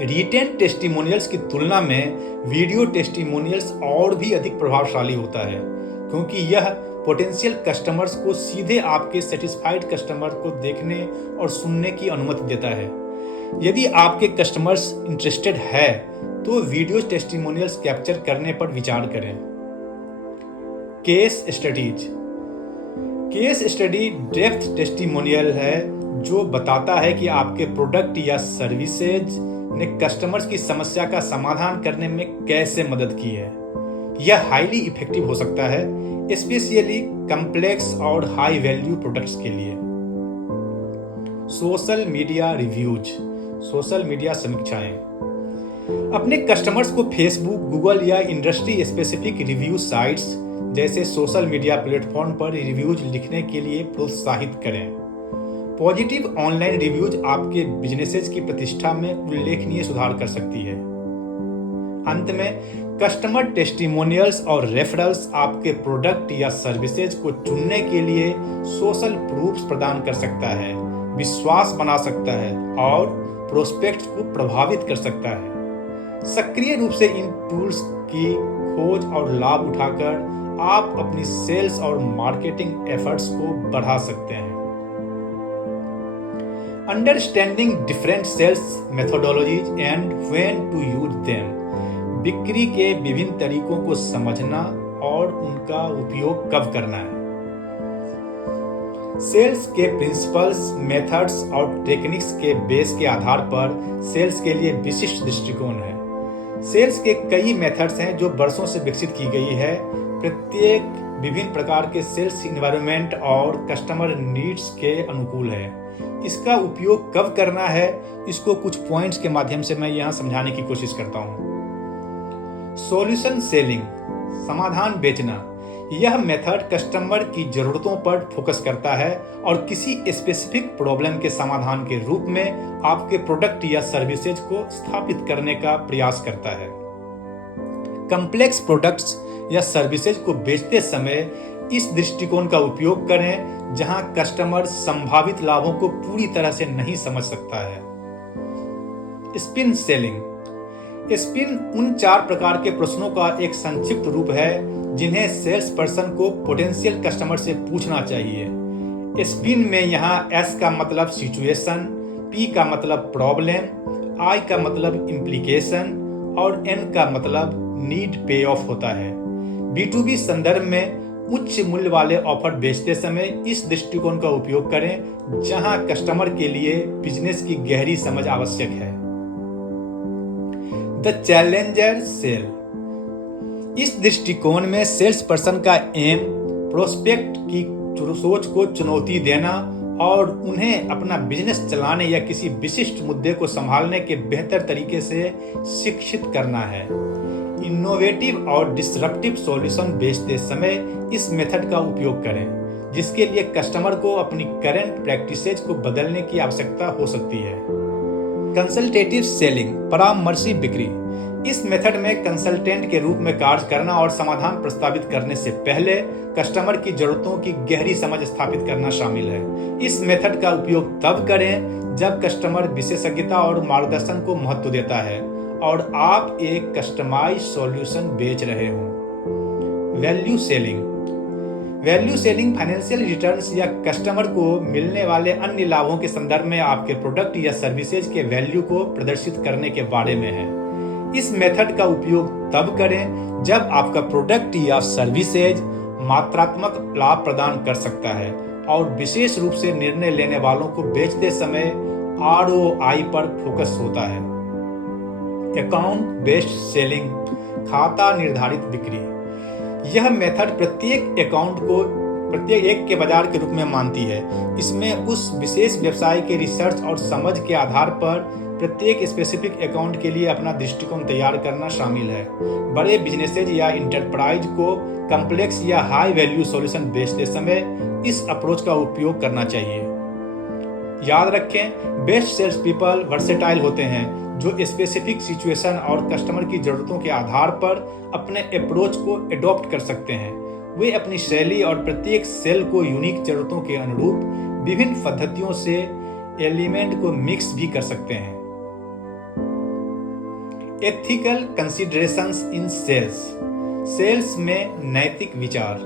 रिटेन टेस्टिमोनियल्स की तुलना में वीडियो टेस्टिमोनियल्स और भी अधिक प्रभावशाली होता है क्योंकि यह पोटेंशियल कस्टमर्स को सीधे आपके सेटिस्फाइड कस्टमर को देखने और सुनने की अनुमति देता है। यदि आपके कस्टमर्स इंटरेस्टेड है तो वीडियो टेस्टिमोनियल्स कैप्चर करने पर विचार करें। Case studies. Case study depth testimonial है जो बताता है कि आपके प्रोडक्ट या सर्विसेज ने कस्टमर्स की समस्या का समाधान करने में कैसे मदद की है। यह हाईली इफेक्टिव हो सकता है, स्पेशली कम्प्लेक्स और हाई वैल्यू प्रोडक्ट्स के लिए। Social media reviews, social media समीक्षाएं। अपने कस्टमर्स को फेसबुक, गूगल या इंडस्ट्री स्पेसिफिक रिव्यू साइट्स जैसे सोशल मीडिया प्लेटफॉर्म पर रिव्यूज लिखने के लिए प्रोत्साहित करें। पॉजिटिव ऑनलाइन रिव्यूज आपके बिजनेसेस की प्रतिष्ठा में उल्लेखनीय सुधार कर सकती है। अंत में कस्टमर टेस्टिमोनियल्स और रेफरल्स आपके प्रोडक्ट या सर्विसेज को चुनने के लिए सोशल प्रूफ्स प्रदान कर सकता है, विश्वास बना सकता है और प्रोस्पेक्ट्स को प्रभावित कर सकता है। सक्रिय रूप से इन टूल्स की खोज और लाभ उठाकर आप अपनी सेल्स और मार्केटिंग एफर्ट्स को बढ़ा सकते हैं। Understanding different sales methodologies and when to use them. बिक्री के विभिन्न तरीकों को समझना और उनका उपयोग कब करना है। सेल्स के प्रिंसिपल्स, मेथड्स और टेक्निक्स के बेस के आधार पर सेल्स के लिए विशिष्ट दृष्टिकोण है। सेल्स के कई मेथड्स हैं जो वर्षों से विकसित की गई है। प्रत्येक विभिन्न प्रकार के सेल्स एनवायरनमेंट और कस्टमर नीड्स के अनुकूल है। इसका उपयोग कब करना है, इसको कुछ पॉइंट्स के माध्यम से मैं यहाँ समझाने की कोशिश करता हूँ। सॉल्यूशन सेलिंग, समाधान बेचना। यह मेथड कस्टमर की जरूरतों पर फोकस करता है और किसी स्पेसिफिक प्रॉब्लम के समाधान के रूप में आपके प्रोडक्ट या सर्विसेज को स्थापित करने का प्रयास करता है। कॉम्प्लेक्स प्रोडक्ट्स या सर्विसेज को बेचते समय इस दृष्टिकोण का उपयोग करें जहां कस्टमर संभावित लाभों को पूरी तरह से नहीं समझ सकता है। Spin selling. स्पिन उन 4 प्रकार के प्रश्नों का एक संक्षिप्त रूप है जिन्हें सेल्स पर्सन को पोटेंशियल कस्टमर से पूछना चाहिए। स्पिन में यहाँ S का मतलब सिचुएशन, P का मतलब प्रॉब्लम, I का मतलब इम्प्लीकेशन और N का मतलब नीड पे ऑफ होता है। B2B संदर्भ में उच्च मूल्य वाले ऑफर बेचते समय इस दृष्टिकोण का उपयोग करें जहां कस्टमर के लिए बिजनेस की गहरी समझ आवश्यक है। The challenger sale. इस दृष्टिकोण में सेल्स पर्सन का एम प्रोस्पेक्ट की सोच को चुनौती देना और उन्हें अपना बिजनेस चलाने या किसी विशिष्ट मुद्दे को संभालने के बेहतर तरीके से शिक्षित करना है। इनोवेटिव और डिसरप्टिव सॉल्यूशन बेचते समय इस मेथड का उपयोग करें जिसके लिए कस्टमर को अपनी करंट प्रैक्टिसेज को बदलने की आवश्यकता हो सकती है। कंसल्टेटिव सेलिंग, परामर्शी बिक्री। इस मेथड में कंसल्टेंट के रूप में कार्य करना और समाधान प्रस्तावित करने से पहले कस्टमर की जरूरतों की गहरी समझ स्थापित करना शामिल है। इस मेथड का उपयोग तब करें जब कस्टमर विशेषज्ञता और मार्गदर्शन को महत्व देता है और आप एक कस्टमाइज्ड सॉल्यूशन बेच रहे हो। Value selling. Value selling financial returns या कस्टमर को मिलने वाले अन्य लाभों के संदर्भ में आपके प्रोडक्ट या सर्विसेज के वैल्यू को प्रदर्शित करने के बारे में है। इस मेथड का उपयोग तब करें जब आपका प्रोडक्ट या सर्विसेज मात्रात्मक लाभ प्रदान कर सकता है और विशेष रूप से निर्णय लेने वालों को बेचते समय ROI पर फोकस होता है। अकाउंट बेस्ड सेलिंग, खाता निर्धारित बिक्री। यह मेथड प्रत्येक अकाउंट को प्रत्येक एक के बाजार के रूप में मानती है। इसमें उस विशेष व्यवसाय के रिसर्च और समझ के आधार पर प्रत्येक स्पेसिफिक अकाउंट के लिए अपना दृष्टिकोण तैयार करना शामिल है। बड़े बिजनेसेज या इंटरप्राइज को कॉम्प्लेक्स या हाई वैल्यू सॉल्यूशन बेचते समय इस अप्रोच का उपयोग करना चाहिए। याद रखें, बेस्ट सेल्स पीपल वर्सेटाइल होते हैं जो स्पेसिफिक सिचुएशन और कस्टमर की जरूरतों के आधार पर अपने अप्रोच को एडॉप्ट कर सकते हैं। वे अपनी शैली और प्रत्येक सेल को यूनिक जरूरतों के अनुरूप विभिन्न पद्धतियों से एलिमेंट को मिक्स भी कर सकते हैं। एथिकल कंसीडरेशंस इन सेल्स। सेल्स में नैतिक विचार।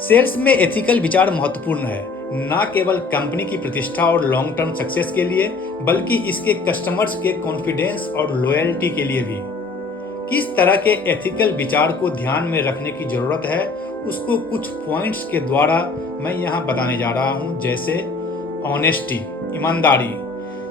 सेल्स में एथिकल विचार महत्वपूर्ण है, न केवल कंपनी की प्रतिष्ठा और लॉन्ग टर्म सक्सेस के लिए, बल्कि इसके कस्टमर्स के कॉन्फिडेंस और लॉयल्टी के लिए भी। किस तरह के एथिकल विचार को ध्यान में रखने की जरूरत है, उसको कुछ पॉइंट्स के द्वारा मैं यहाँ बताने जा रहा हूँ। जैसे ऑनेस्टी, ईमानदारी।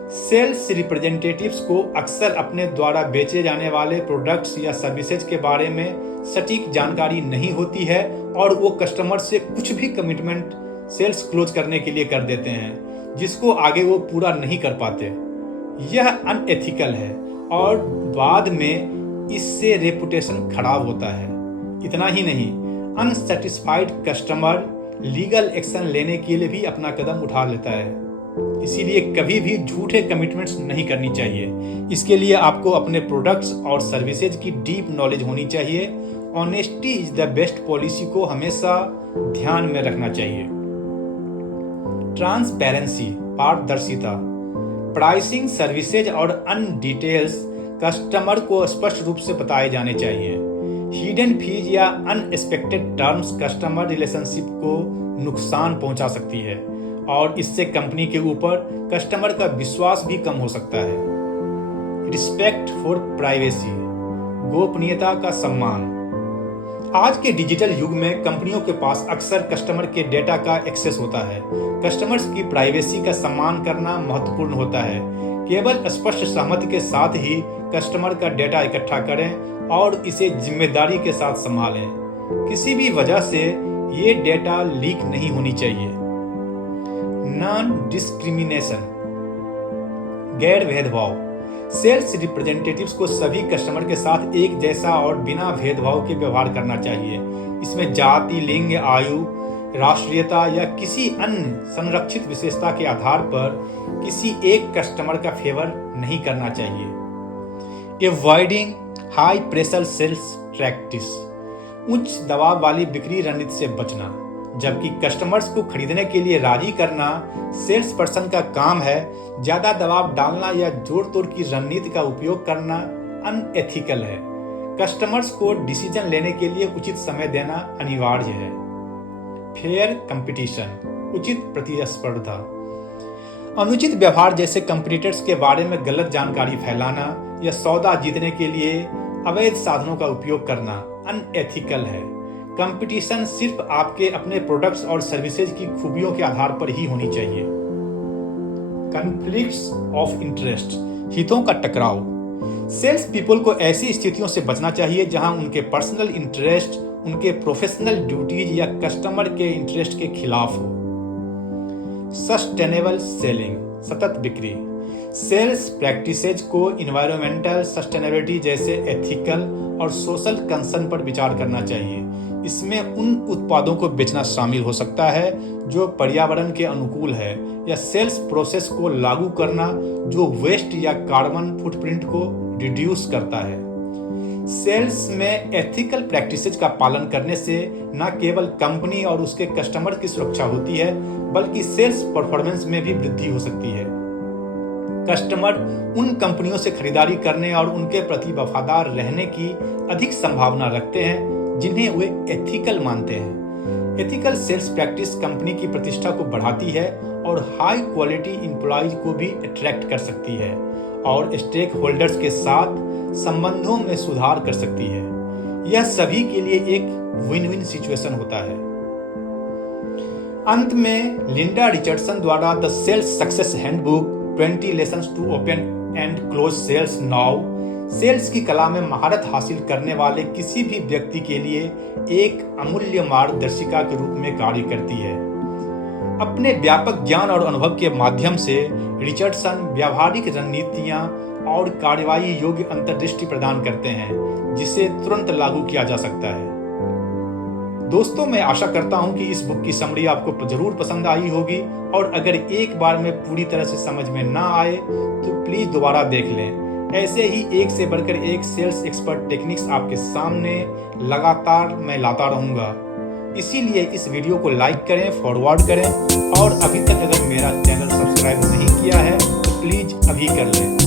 सेल्स रिप्रेजेंटेटिव्स को अक्सर अपने द्वारा बेचे जाने वाले प्रोडक्ट्स या सर्विसेज के बारे में सटीक जानकारी नहीं होती है और वो कस्टमर से कुछ भी कमिटमेंट सेल्स क्लोज करने के लिए कर देते हैं जिसको आगे वो पूरा नहीं कर पाते। यह अनएथिकल है और बाद में इससे रेपुटेशन खराब होता है। इतना ही नहीं, अनसेटिस्फाइड कस्टमर लीगल एक्शन लेने के लिए भी अपना कदम उठा लेता है। इसीलिए कभी भी झूठे कमिटमेंट्स नहीं करनी चाहिए। इसके लिए आपको अपने प्रोडक्ट्स और सर्विसेज की डीप नॉलेज होनी चाहिए। Honesty is the best policy को हमेशा ध्यान में रखना चाहिए। ट्रांसपेरेंसी, पारदर्शिता। प्राइसिंग, सर्विसेज और अन्य डिटेल्स कस्टमर को स्पष्ट रूप से बताए जाने चाहिए। हिडन फीस या अनएक्सपेक्टेड टर्म्स कस्टमर रिलेशनशिप को नुकसान पहुंचा सकती है और इससे कंपनी के ऊपर कस्टमर का विश्वास भी कम हो सकता है। रिस्पेक्ट फॉर प्राइवेसी, गोपनीयता का सम्मान। आज के डिजिटल युग में कंपनियों के पास अक्सर कस्टमर के डेटा का एक्सेस होता है। कस्टमर्स की प्राइवेसी का सम्मान करना महत्वपूर्ण होता है। केवल स्पष्ट सहमति के साथ ही कस्टमर का डेटा इकट्ठा करें और इसे जिम्मेदारी के साथ संभालें। किसी भी वजह से ये डेटा लीक नहीं होनी चाहिए। नॉन डिस्क्रिमिनेशन, गैर भेदभाव। सेल्स रिप्रेजेंटेटिव्स को सभी कस्टमर के साथ एक जैसा और बिना भेदभाव के व्यवहार करना चाहिए। इसमें जाति, लिंग, आयु, राष्ट्रीयता या किसी अन्य संरक्षित विशेषता के आधार पर किसी एक कस्टमर का फेवर नहीं करना चाहिए। Avoiding high pressure sales practice, उच्च दबाव वाली बिक्री रणनीति से बचना। जबकि कस्टमर्स को खरीदने के लिए राजी करना सेल्स पर्सन का काम है, ज्यादा दबाव डालना या जोड़ तोड़ की रणनीति का उपयोग करना अनएथिकल है। कस्टमर्स को डिसीजन लेने के लिए उचित समय देना अनिवार्य है। फेयर कंपटीशन, उचित प्रतिस्पर्धा। अनुचित व्यवहार जैसे कंपटीटर्स के बारे में गलत जानकारी फैलाना या सौदा जीतने के लिए अवैध साधनों का उपयोग करना अनएथिकल है। कंपटीशन सिर्फ आपके अपने प्रोडक्ट्स और सर्विसेज की खूबियों के आधार पर ही होनी चाहिए। कॉन्फ्लिक्ट्स ऑफ इंटरेस्ट, हितों का टकराव। सेल्स पीपल को ऐसी स्थितियों से बचना चाहिए जहां उनके पर्सनल इंटरेस्ट उनके प्रोफेशनल ड्यूटीज या कस्टमर के इंटरेस्ट के खिलाफ हो। सस्टेनेबल सेलिंग, सतत बिक्री। सेल्स प्रैक्टिसेज को इन्वायरमेंटल सस्टेनेबिलिटी जैसे एथिकल और सोशल कंसर्न पर विचार करना चाहिए। इसमें उन उत्पादों को बेचना शामिल हो सकता है जो पर्यावरण के अनुकूल है, या सेल्स प्रोसेस को लागू करना जो वेस्ट या कार्बन फुटप्रिंट को रिड्यूस करता है। सेल्स में एथिकल प्रैक्टिसेज का पालन करने से न केवल कंपनी और उसके कस्टमर की सुरक्षा होती है, बल्कि सेल्स परफॉर्मेंस में भी वृद्धि हो सकती है। कस्टमर उन कंपनियों से खरीदारी करने और उनके प्रति वफादार रहने की अधिक संभावना रखते हैं जिन्हें वे एथिकल मानते हैं। एथिकल सेल्स प्रैक्टिस कंपनी की प्रतिष्ठा को बढ़ाती है और हाई क्वालिटी एम्प्लॉयज को भी अट्रैक्ट कर सकती है और स्टेक होल्डर्स के साथ संबंधों में सुधार कर सकती है। यह सभी के लिए एक विन विन सिचुएशन होता है। अंत में लिंडा रिचर्डसन द्वारा the sales success handbook 20 lessons to open and close sales now sales की कला में महारत हासिल करने वाले किसी भी व्यक्ति के लिए एक अमूल्य मार्गदर्शिका के रूप में कार्य करती है। अपने व्यापक ज्ञान और अनुभव के माध्यम से रिचर्डसन व्यावहारिक रणनीतियां और कार्रवाई योग्य अंतर्दृष्टि प्रदान करते हैं जिसे तुरंत लागू किया जा सकता है। दोस्तों, मैं आशा करता हूं कि इस बुक की समरी आपको जरूर पसंद आई होगी और अगर एक बार में पूरी तरह से समझ में ना आए तो प्लीज दोबारा देख लें। ऐसे ही एक से बढ़कर एक सेल्स एक्सपर्ट टेक्निक्स आपके सामने लगातार मैं लाता रहूंगा। इसीलिए इस वीडियो को लाइक करें, फॉरवर्ड करें और अभी तक अगर मेरा चैनल सब्सक्राइब नहीं किया है तो प्लीज अभी कर लें।